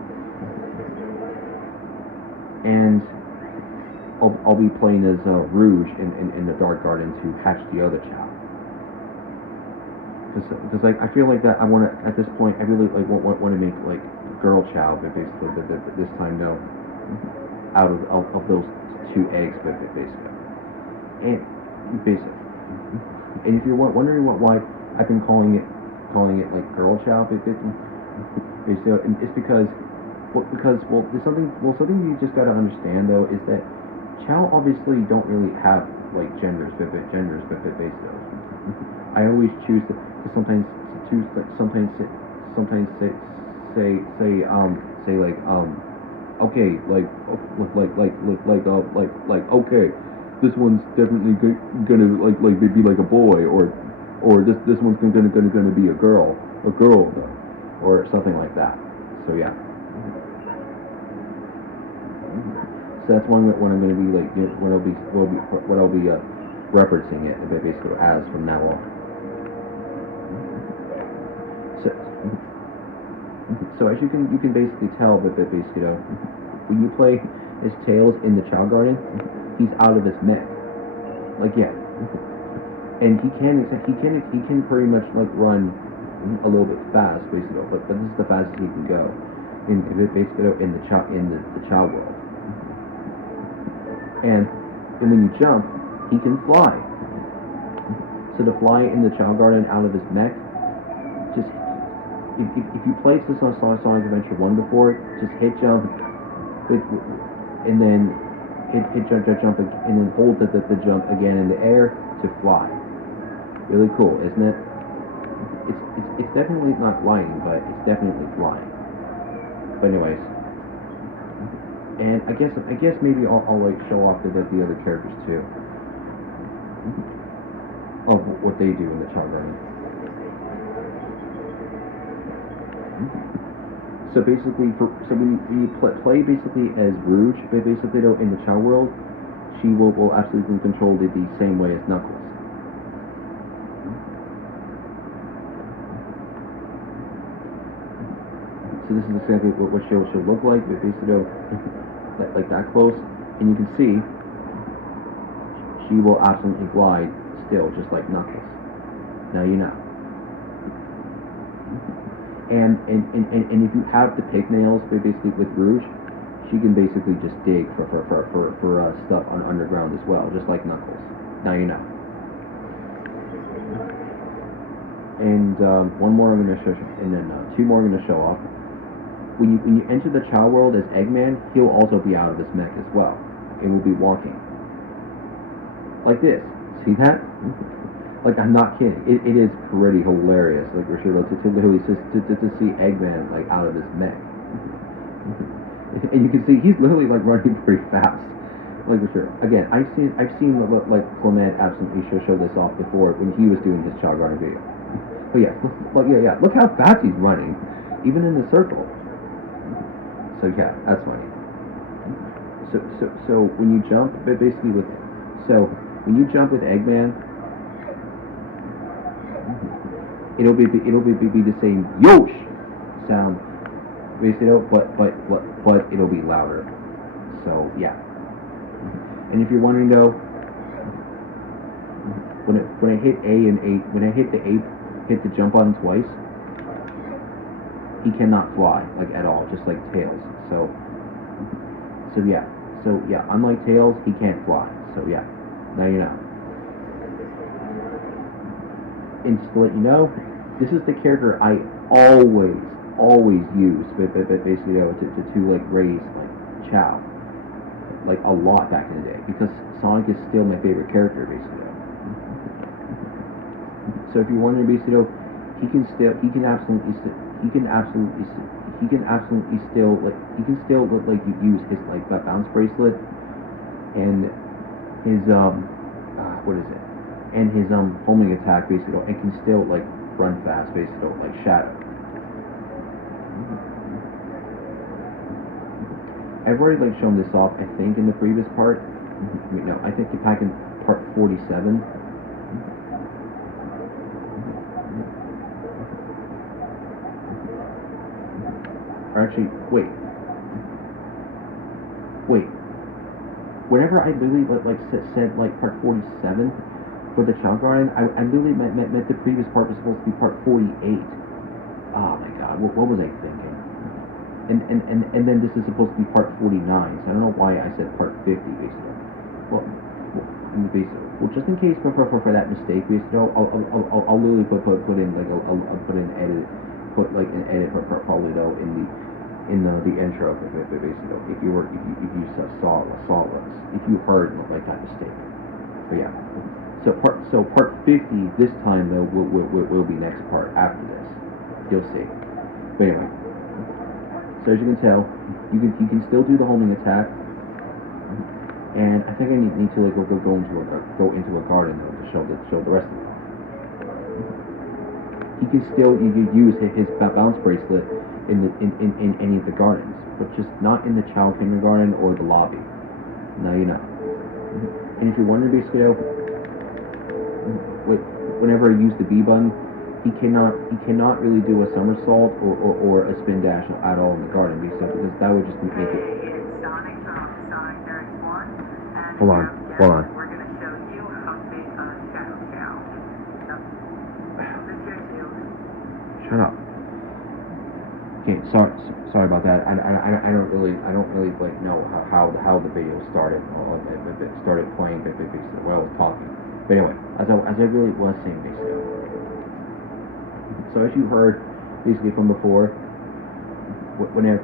and I'll be playing as Rouge in the Dark Garden to hatch the other Chao. Because like I feel like that I want to, at this point I really like want to make like girl Chao, but basically this time though, out of those two eggs, but basically, and if you're wondering why I've been calling it like girl Chao, basically, it's because there's something you just gotta understand though, is that Chao obviously don't really have like genders, but basically, I always choose to sometimes say like okay, like okay, this one's definitely gonna like be like a boy, or this one's gonna be a girl or something like that. So yeah. So that's when I'm going to be like what I'll be referencing it basically as from now on. So as you can basically tell, but basically when you play his tails in the Chao Garden, he's out of his mech. Like yeah, and he can pretty much like run a little bit fast, basically, but this is the fastest he can go in the Chao World. And when you jump, he can fly. So to fly in the Chao Garden out of his mech, just if you played this on Sonic Adventure 1 before, just hit jump, and then hit jump, and then hold the jump again in the air to fly. Really cool, isn't it? It's definitely not gliding, but it's definitely flying. But anyways. And I guess maybe I'll like show off the other characters too, of what they do in the Chao Garden. So basically, when you play basically as Rouge, basically though in the Chao World, she will absolutely control it the same way as Knuckles. So this is exactly what she'll look like, but basically though. Like that close, and you can see she will absolutely glide still, just like Knuckles. Now you know. And if you have the pignails, basically with Rouge, she can basically just dig for stuff on underground as well, just like Knuckles. Now you know. And one more I'm going to show, and then two more I'm going to show off. When you enter the Chao World as Eggman, he'll also be out of his mech as well, and will be walking like this. See that? Like, I'm not kidding. It is pretty hilarious. Like we're sure to literally to see Eggman like out of his mech, and you can see he's literally like running pretty fast. Like we're sure. Again, I've seen like Clement absolutely show this off before when he was doing his Chao Garden video. But yeah, look how fast he's running, even in the circle. So yeah, that's funny. So when you jump, basically when you jump with Eggman, it'll be the same Yosh sound, basically, but it'll be louder. So yeah. And if you're wondering though, when I hit hit the jump button twice, he cannot fly like at all, just like Tails. So yeah. Unlike Tails, he can't fly. So yeah, now you know. And just to let you know, this is the character I always use, basically, to like raise like Chao, like a lot back in the day, because Sonic is still my favorite character, basically. So if you're wondering, basically, he can absolutely still like use his like bounce bracelet and his what is it? And his homing attack, basically, and can still like run fast, basically, like Shadow. I've already like shown this off, I think, in the previous part. Wait, no, I think back in part 47. Or actually, wait. Whenever I literally said like part 47 for the Chao Garden, I literally meant the previous part was supposed to be part 48. Oh my god, what was I thinking? And then this is supposed to be part 49, so I don't know why I said part 50, basically. Well, just in case for that mistake, basically, I'll literally put in like an edit probably though in the intro, basically, if you saw if you heard like that mistake. But yeah, so part 50 this time though will be next part after this. You'll see. But anyway, so as you can tell, you can still do the homing attack, and I think I need to like go into a garden though to show the rest of it. He can still use his bounce bracelet in any of the gardens, but just not in the Chao Kindergarten or the lobby. Now you know. And if you're wondering, basically, whenever I use the B button, he cannot really do a somersault or a spin dash at all in the garden, because that would just make it. Hold on. We're going to show you how to make a Shadow Chao. Shut up. Okay, sorry about that. I don't really like know how the video started. It started playing while I was talking. But anyway, as I really was saying, basically. So as you heard, basically from before, when you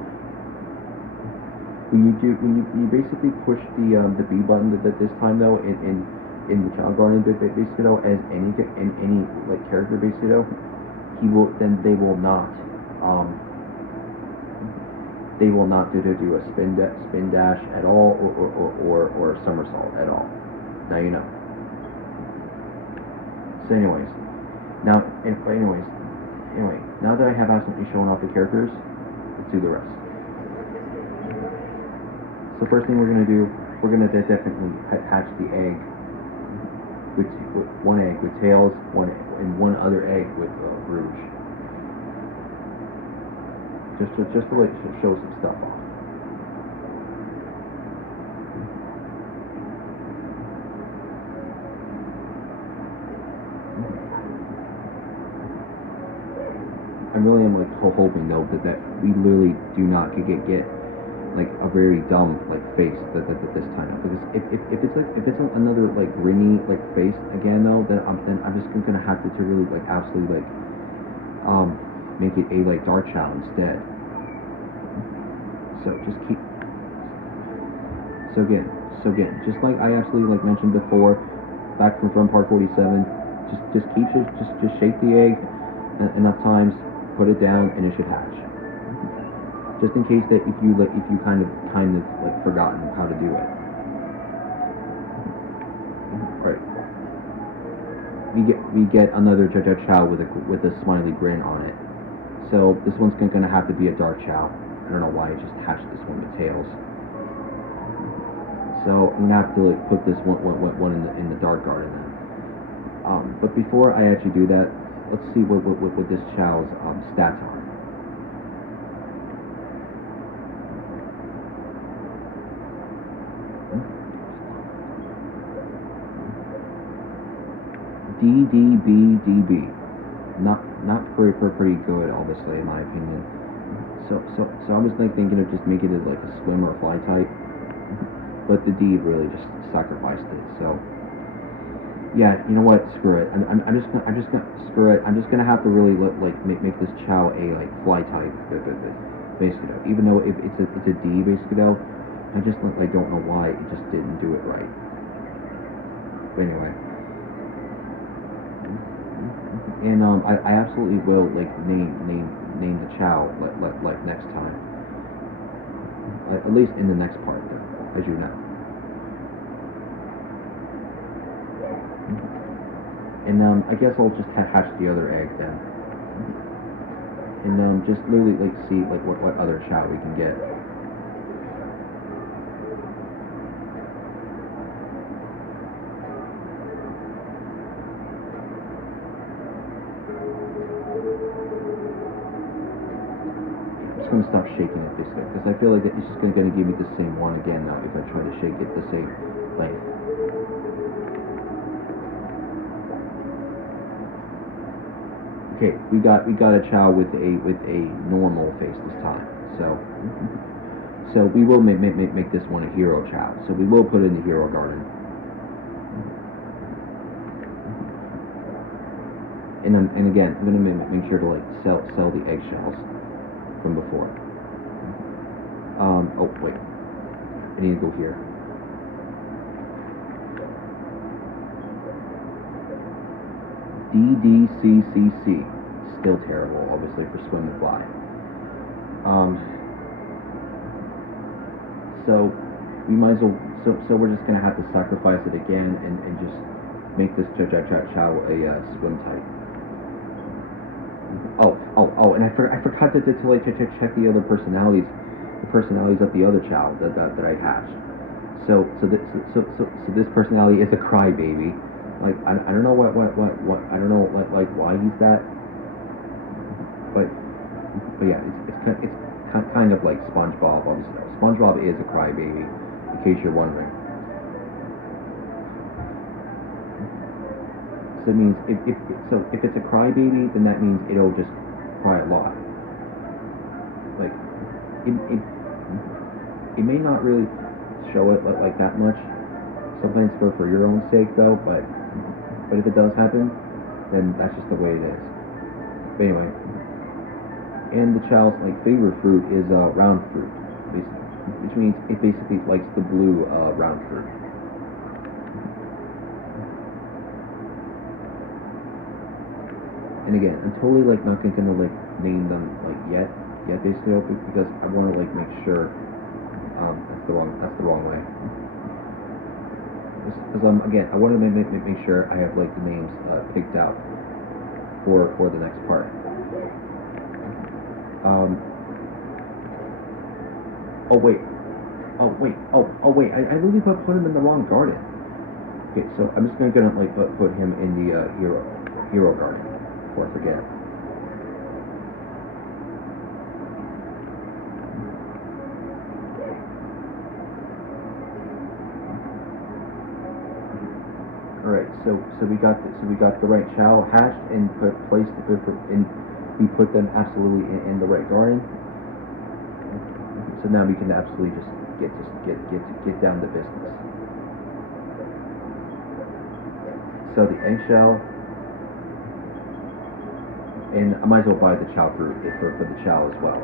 basically push the B button this time though in the Chao Garden, basically though, as any like character, basically though, they will not do a spin dash at all or a somersault at all. Now you know. So anyways, now that I have absolutely shown off the characters, let's do the rest. So first thing we're gonna do, we're gonna definitely hatch the egg with one egg with Tails, one other egg with Rouge. Just to like show some stuff off. I really am like hoping though that we literally do not get like a very dumb like face that this time, because if it's another like grinny like face again though, then I'm just gonna have to really like absolutely like make it a like Dark Chao instead. So just keep. So again, just like I absolutely like mentioned before, back from part 47, just shake the egg enough times, put it down, and it should hatch. Just in case that if you kind of like forgotten how to do it. Right. We get another Chao with a smiley grin on it. So this one's gonna have to be a Dark Chao. I don't know why I just hatched this one with tails. So I'm gonna have to like put this one in the dark garden then. But before I actually do that, let's see what this Chao's stats are. DDBDB. Not pretty good, obviously, in my opinion. So I was like thinking of just making it like a swim or fly type, but the D really just sacrificed it. So yeah, you know what? Screw it. I'm just gonna screw it. I'm just gonna have to really make this Chao a like fly type, basically though. Even though it's a D basically though, I just like don't know why it just didn't do it right. But anyway. And I absolutely will like name the Chao like next time, at least in the next part, though, as you know. And I guess I'll just hatch the other egg then, and just literally like see like what other Chao we can get. I'm gonna stop shaking it basically because I feel like it's just gonna give me the same one again now if I try to shake it the same length. Okay, we got a Chao with a normal face this time. So we will make this one a hero Chao. So we will put it in the hero garden. And again, I'm gonna make sure to like sell the eggshells from before. Oh wait, I need to go here. DDCCC, still terrible, obviously for swim and fly. So we might as well. So we're just gonna have to sacrifice it again and just make this Chao a swim type. Oh, and I forgot to check the other personalities, of the other Chao that I hatched. So this personality is a crybaby. Like I don't know what I don't know like why he's that. But yeah, it's kind of like SpongeBob. Obviously, SpongeBob is a crybaby, in case you're wondering. So it means if it's a crybaby, then that means it'll just cry a lot. Like it may not really show it like that much. Sometimes for your own sake though, but if it does happen, then that's just the way it is. But anyway, and the Chao's like favorite fruit is round fruit, basically, which means it basically likes the blue round fruit. And again, I'm totally like not gonna like name them like yet basically because I want to like make sure that's the wrong way. Because again, I want to make sure I have like the names picked out for the next part. Oh wait, I literally put him in the wrong garden. Okay, so I'm just gonna like put him in the hero garden before I forget. Alright, so we got the right Chao hatched and placed and we put them absolutely in the right garden. So now we can absolutely just get down to business. So the eggshell, and I might as well buy the Chao fruit for the Chao as well,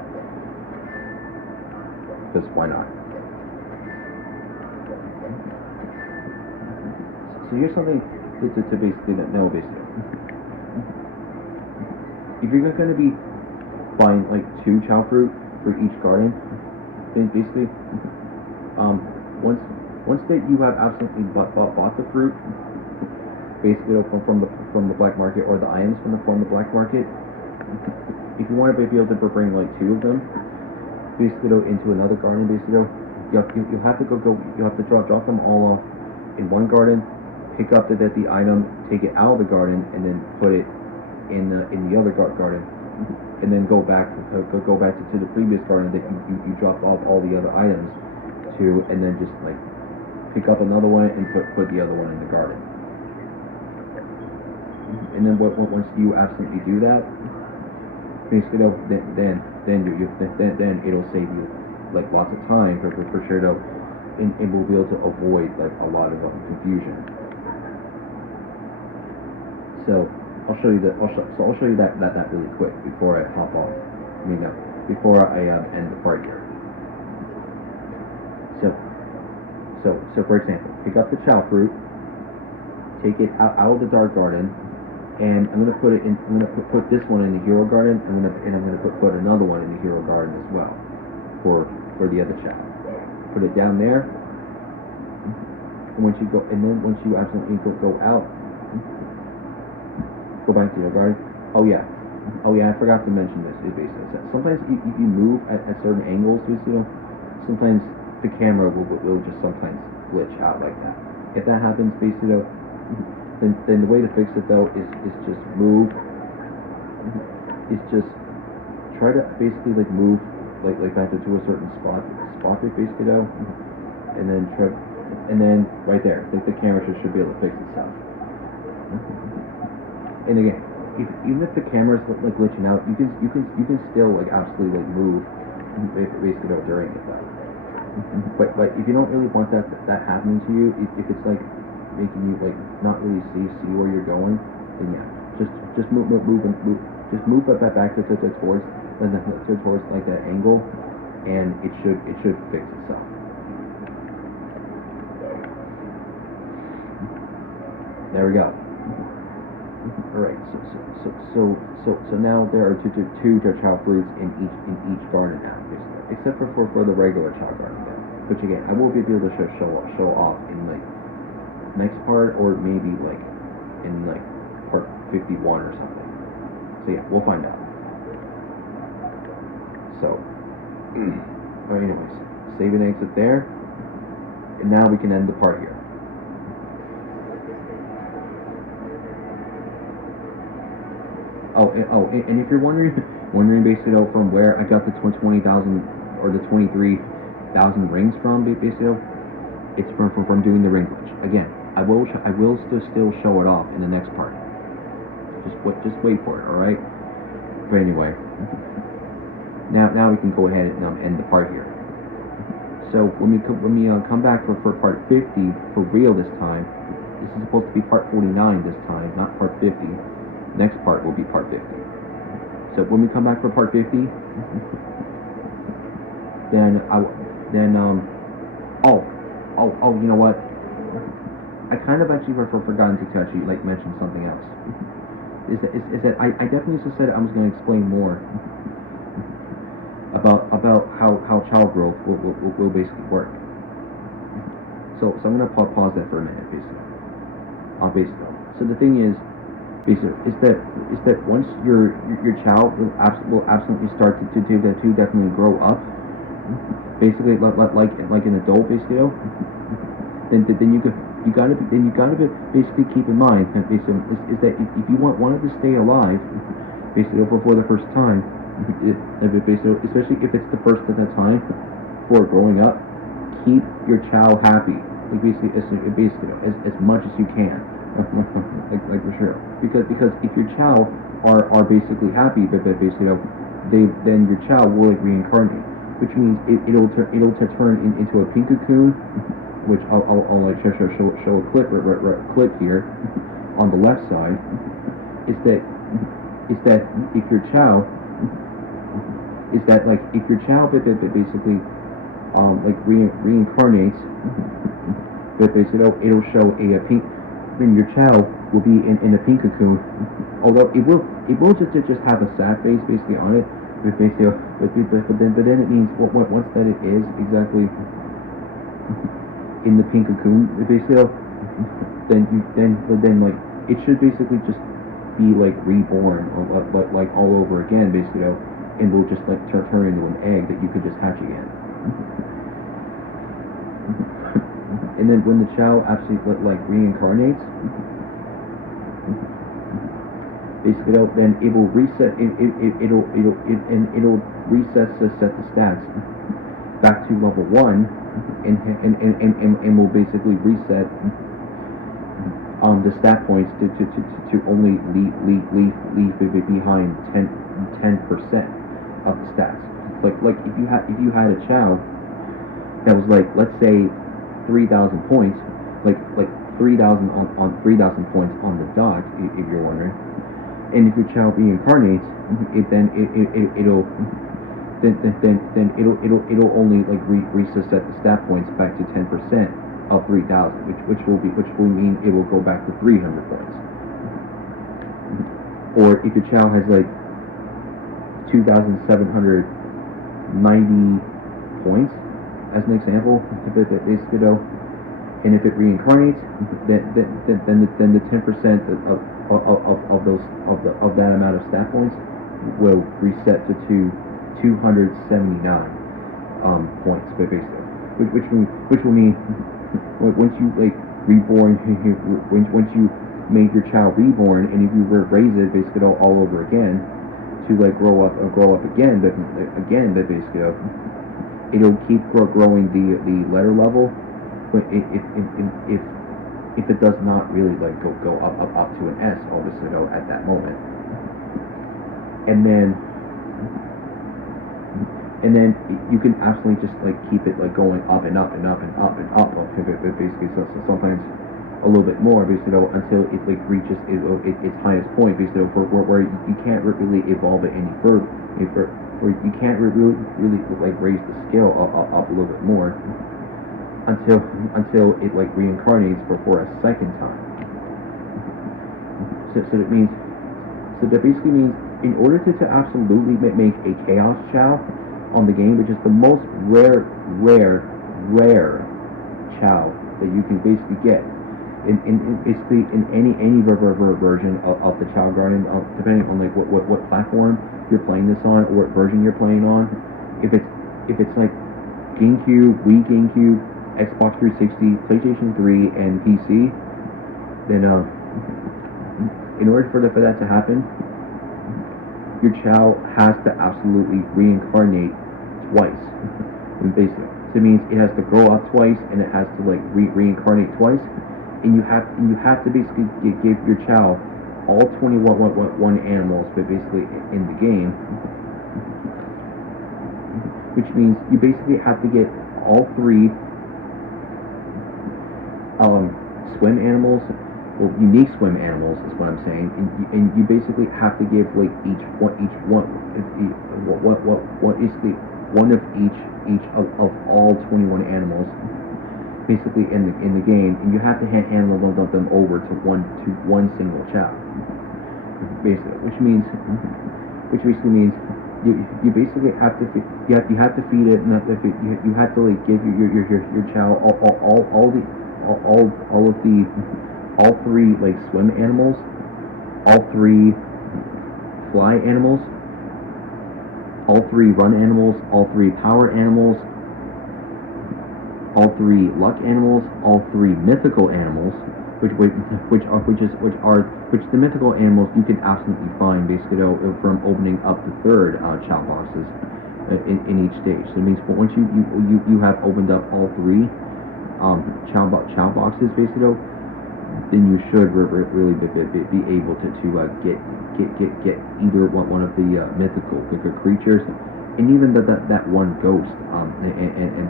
because why not? So here's something to basically know, basically. If you're going to be buying like 2 Chao fruit for each garden, then basically, once that you have absolutely bought the fruit, basically from the black market, or the items from the black market, if you want to be able to bring like 2 of them, basically into another garden. Basically, you have to you have to drop them all off in one garden, pick up the item, take it out of the garden, and then put it in the other garden, and then go back to the previous garden that you dropped off all the other items to, and then just like pick up another one and put the other one in the garden. And then once you absolutely do that, basically then it'll save you like lots of time for sure though, and we'll be able to avoid like a lot of confusion. So I'll show you that. I'll show you that really quick before I hop off. Before I end the part here. So for example, pick up the Chao fruit, take it out of the dark garden, and I'm gonna put it in. I'm gonna put this one in the hero garden. I'm gonna put another one in the hero garden as well, for the other Chao. Put it down there. And once you absolutely go out, go back to your garden. Oh yeah, I forgot to mention this. Sometimes if you move at certain angles, sometimes the camera will just sometimes glitch out like that. If that happens, basically, then the way to fix it though is just move. It's just try to basically like move like back to a certain spot basically though, and then right there, like the camera should be able to fix itself. And again, even if the camera's like glitching out, you can still like absolutely like move basically during it though. But if you don't really want that happening to you, if it's like making you like not really see where you're going, then yeah, just move back towards like that angle, and it should fix itself. There we go. Alright, so now there are two Chao fruits in each garden now, basically, except for the regular Chao garden there, which again I will be able to show off in like next part, or maybe like in like part 51 or something. So yeah, we'll find out. So alright, anyways, save and exit there, and now we can end the part here. And if you're wondering basically from where I got the 20,000 or the 23,000 rings from, basically, it's from doing the ring glitch. Again, I will still show it off in the next part. Just wait for it, all right? But anyway, now we can go ahead and end the part here. So when we come back for part 50 for real this time, this is supposed to be part 49 this time, not part 50. Next part will be part 50. So when we come back for part 50, then you know what? I kind of actually forgotten to actually like mention something else. Is that I definitely said I was going to explain more about how Chao World will basically work. So I'm going to pause that for a minute, basically. So the thing is that once your Chao will absolutely start to definitely grow up, basically like an adult, basically, then you gotta basically keep in mind that basically is that if you wanted to stay alive, basically for the first time, basically, especially if it's the first of the time for growing up, keep your Chao happy, like basically as much as you can. like for sure, because if your Chao are basically happy, but basically then your Chao will like reincarnate, which means it'll turn into a pink cocoon, which I'll like show a clip here on the left side. Is that if your Chao basically like reincarnates, but basically it'll show a pink. Then your Chao will be in a pink cocoon, although it will just have a sad face basically on it, but then it means once that it is exactly in the pink cocoon, basically, then like it should basically just be like reborn, or like all over again, basically, and will just like turn into an egg that you could just hatch again. And then when the Chao actually like reincarnates, basically then it will reset. It'll reset set the stats back to level 1, and will basically reset the stat points to only leave behind 10% of the stats. Like if you had a Chao that was like, let's say 3,000 points, like 3,000 on 3,000 points on the dot, if you're wondering. And if your Chao reincarnates, it'll only like reset the stat points back to 10% of 3,000, which will mean it will go back to 300 points. Or if your Chao has like 2,790 points, as an example, basically though, and if it reincarnates, then the 10% of that amount of stat points will reset to 279 points, basically, which will mean once you like reborn, once you made your Chao reborn, and if you raise it basically all over again to like grow up again, but basically it'll keep growing the letter level, but if it does not really like go up to an S, obviously though, at that moment, and then you can absolutely just like keep it like going up and up and up and up and up, basically. So sometimes a little bit more, basically, until it like reaches its highest point, basically, where you can't really evolve it any further, or you can't really like raise the scale up a little bit more until it like reincarnates for a second time. So that basically means, in order to absolutely make a Chaos Chao on the game, which is the most rare Chao that you can basically get in basically in any version of the Chao Garden, depending on like what platform you're playing this on, or what version you're playing on. If it's like GameCube, Wii, GameCube, Xbox 360, PlayStation 3, and PC, then in order for that to happen, your Chao has to absolutely reincarnate twice. Basically, so it means it has to grow up twice, and it has to like reincarnate twice, and you have to basically give your Chao all 21 animals, but basically in the game, which means you basically have to get all 3 swim animals. Well, unique swim animals is what I'm saying, and you basically have to give like each one basically one of each of all 21 animals, basically in the game, and you have to handle them over to one single Chao, basically, which basically means you basically have to you have to feed it, and you have to like give your Chao all 3 like swim animals, all 3 fly animals, all 3 run animals, all 3 power animals, all 3 luck animals, all 3 mythical animals, which the mythical animals you can absolutely find basically from opening up the 3rd Chao boxes in each stage. So it means once you have opened up all 3 Chao boxes, basically, then you should really be able to get either one of the mythical creatures, and even that one ghost, and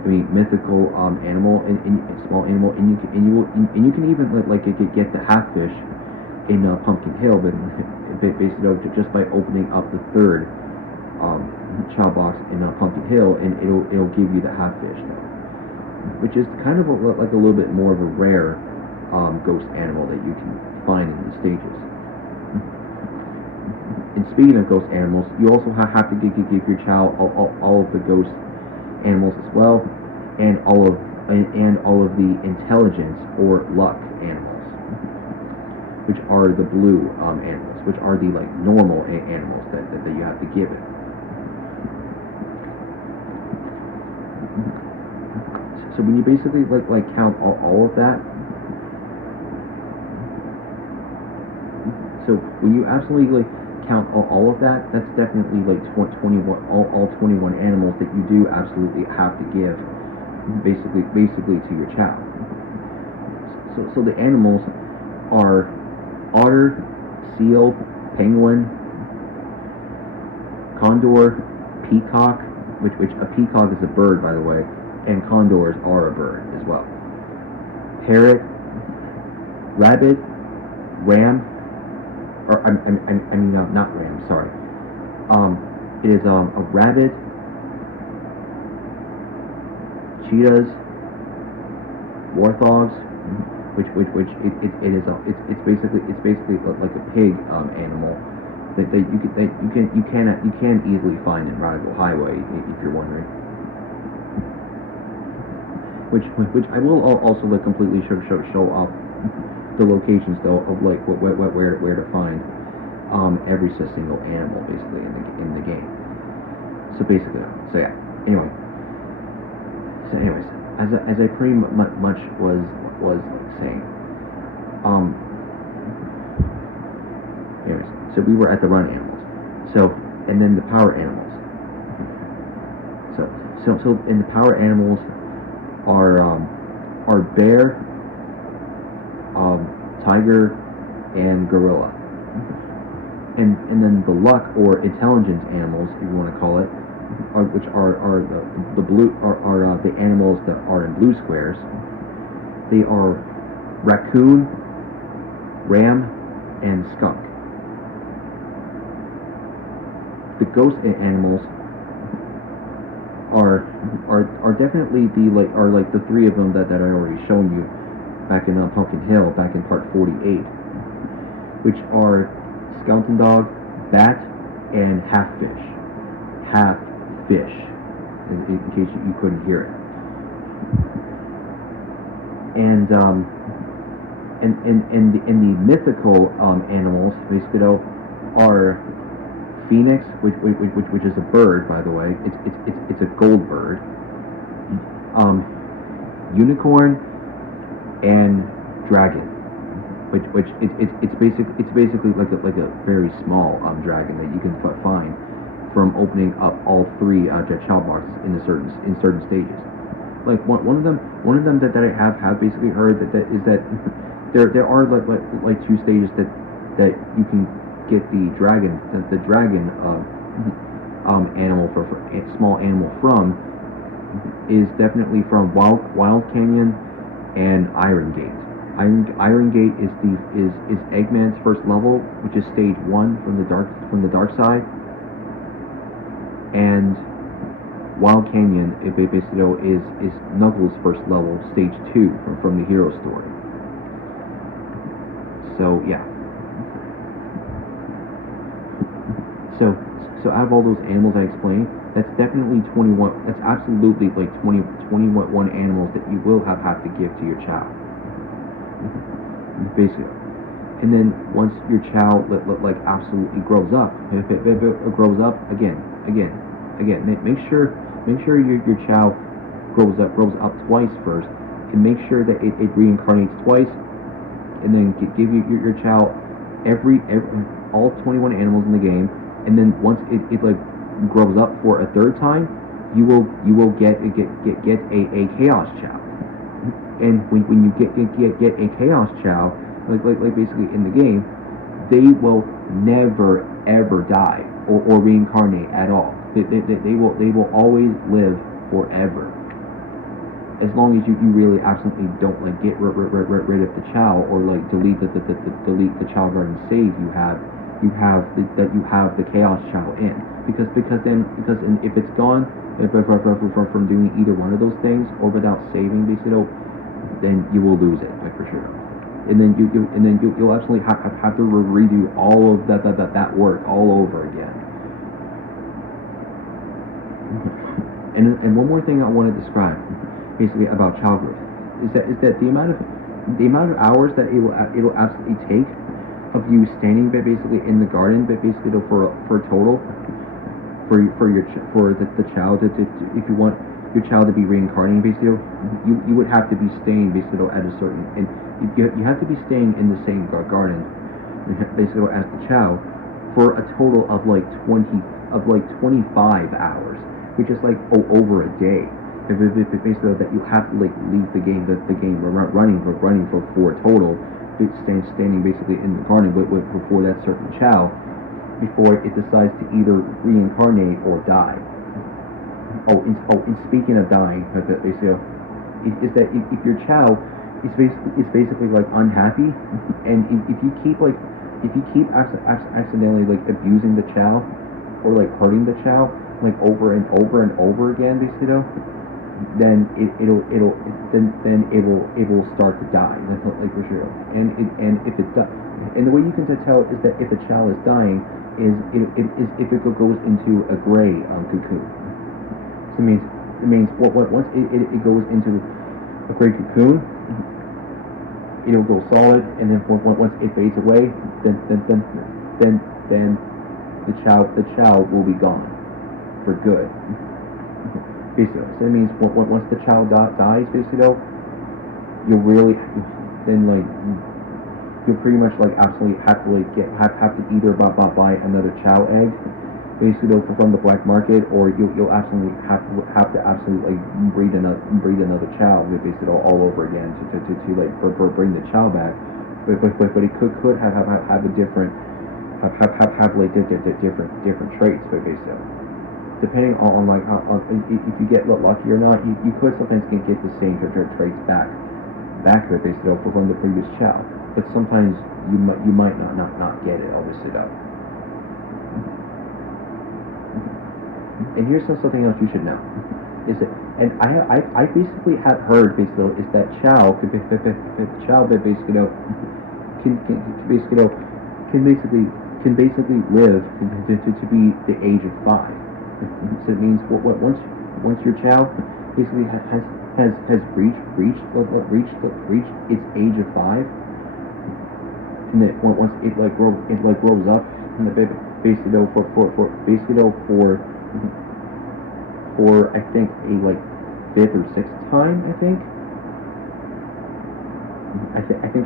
I mean mythical animal and small animal, and you can even like get the half fish in Pumpkin Hill, but basically just by opening up the 3rd Chao box in Pumpkin Hill, and it'll give you the half fish, which is kind of like a little bit more of a rare ghost animal that you can find in the stages. And speaking of ghost animals, you also have to give your Chao all of the ghost animals as well, and all of the intelligence or luck animals, which are the blue animals, which are the like normal animals that you have to give it. So when you basically like count all of that, so when you absolutely like count all of that, that's definitely like 21 all 21 animals that you do absolutely have to give basically to your Chao. So the animals are otter, seal, penguin, condor, peacock, which a peacock is a bird, by the way, and condors are a bird as well. Parrot, rabbit, ram, or I mean not ram, sorry. It is a rabbit, cheetahs, warthogs, which it's basically like a pig animal that you can easily find in Radical Highway if you're wondering. Which I will also like completely show off the locations though of like where to find every single animal basically in the game. So basically, anyways, as I pretty much was like saying, anyways, so we were at the run animals, so and then the power animals. So in the power animals are bear, tiger, and gorilla, and then the luck or intelligence animals, if you want to call it, which are the blue are the animals that are in blue squares. They are raccoon, ram, and skunk. The ghost animals are definitely the three of them that I already shown you back in Pumpkin Hill, back in part 48, which are skeleton dog, bat, and half fish, in case you couldn't hear it. And the mythical animals basically though are phoenix, which is a bird, by the way. It's a gold bird. Unicorn and dragon, which it's basically like a very small dragon that you can find from opening up all three Chao boxes in certain stages. Like one of them that I have basically heard that is that there are like two stages that you can get the dragon animal for small animal from is definitely from Wild Canyon and Iron Gate. Iron Gate is Eggman's first level, which is stage 1 from the dark side, and Wild Canyon is Knuckles' first level, stage 2 from the hero story. So yeah. So out of all those animals I explained, that's definitely 21. That's absolutely like 21 animals that you will have to give to your Chao. Basically. And then once your Chao like absolutely grows up, if it grows up again, make sure your Chao grows up twice first, and make sure that it reincarnates twice, and then give your Chao all 21 animals in the game. And then once it like grows up for a third time, you will get a chaos Chao. And when you get a chaos Chao, like basically in the game, they will never ever die or reincarnate at all. They will always live forever. As long as you really absolutely don't like get rid of the Chao or like delete the Chao Garden save you have the chaos Chao in, because if it's gone from doing either one of those things or without saving basically, then you will lose it like for sure, and then you'll absolutely have to redo all of that work all over again. And one more thing I want to describe basically about Chao growth is that the amount of hours that it'll absolutely take of you standing basically in the garden, but basically for a total for the child to if you want your child to be reincarnating basically, you would have to be staying basically at a certain, and you have to be staying in the same garden basically as the child for a total of like 25 hours, which is like over a day. Basically that you have to like leave the game running for a total standing basically in the garden before that certain child, before it decides to either reincarnate or die. And speaking of dying, basically, is that if your child is basically like unhappy, and if you keep accidentally like abusing the child or like hurting the child like over and over and over again, basically, then it will start to die, like for sure. And if it does, and the way you can tell is that if a child is dying is if it goes into a gray cocoon. So it means once it goes into a gray cocoon, it'll go solid, and then once it fades away, then the child will be gone for good. Basically, so it means once the child dies, basically, you'll really then like you'll pretty much like absolutely have to like have to either buy another child egg, basically from the black market, or you'll absolutely have to absolutely like breed another child, basically all over again to like bring the child back. But it could have a different have like different traits, but basically, depending on like how if you get lucky or not, you could sometimes get the same traits back basically from the previous child, but sometimes you might not get it, obviously though. And here's something else you should know, is that, and I basically have heard basically is that Chao basically can basically live to be the age of 5. So it means once your child basically has reached its age of 5, and then once it grows up, and basically for I think a like 5th or 6th time, I think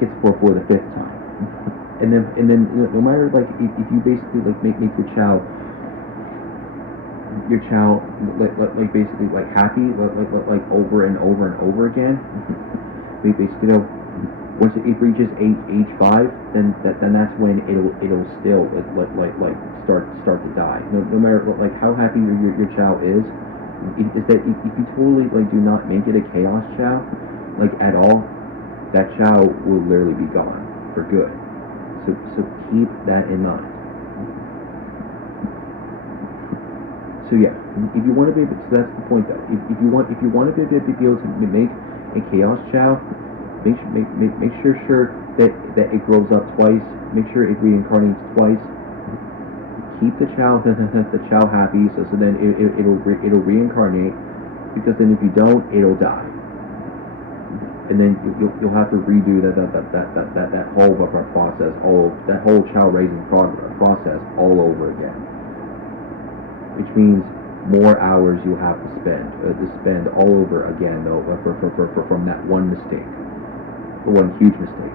it's for the 5th time, and then no matter like if you basically like make your child like basically like happy like over and over and over again, basically once it reaches age 5, then that's when it'll still like start to die. No matter like how happy your child is that if you totally like do not make it a chaos child like at all, that child will literally be gone for good. So keep that in mind. So yeah, if you want to be able, so that's the point though. If you want to be able to make a chaos child, make sure that it grows up twice. Make sure it reincarnates twice. Keep the child happy, so then it'll reincarnate, because then if you don't, it'll die, and then you'll have to redo that whole process, that whole child raising process all over again, which means more hours you have to spend all over again though from that one mistake, one huge mistake.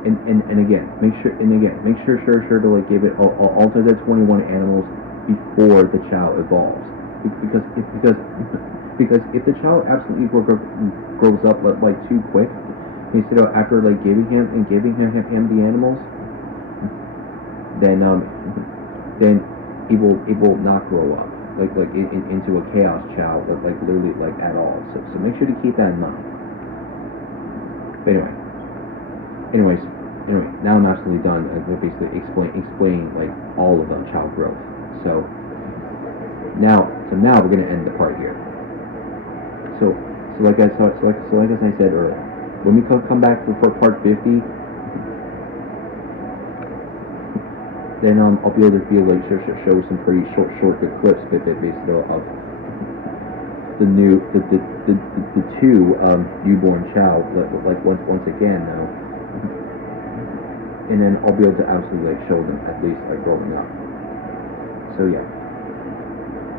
And again, make sure to like give it all to the 21 animals before the child evolves, because if the child absolutely grows up like too quick, instead of after like giving him the animals, then it will not grow up like into a chaos child like literally like at all. So make sure to keep that in mind. But anyway, now I'm absolutely done basically explaining like all of child growth. So now we're gonna end the part here. So like I said earlier, when we come back for part 50, then I'll be able to show some pretty short clips basically of the two newborn child like once again now. and then I'll be able to actually like show them at least like growing up. So yeah,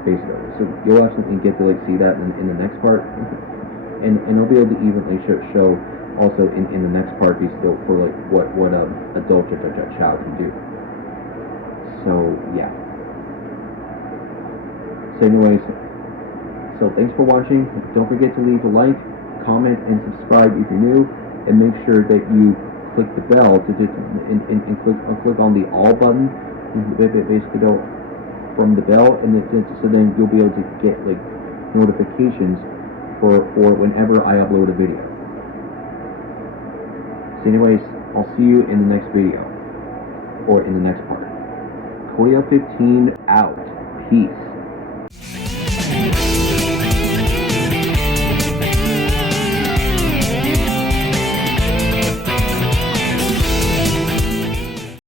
basically, so you'll actually get to like see that in the next part, and I'll be able to even like show also in the next part still for like what adult Chao can do. So yeah. So anyways, so thanks for watching. Don't forget to leave a like, comment, and subscribe if you're new, and make sure that you click the bell to just and click on the all button, basically go from the bell, and so then you'll be able to get like notifications for whenever I upload a video. So anyways, I'll see you in the next video or in the next part. Cordia 15 out. Peace.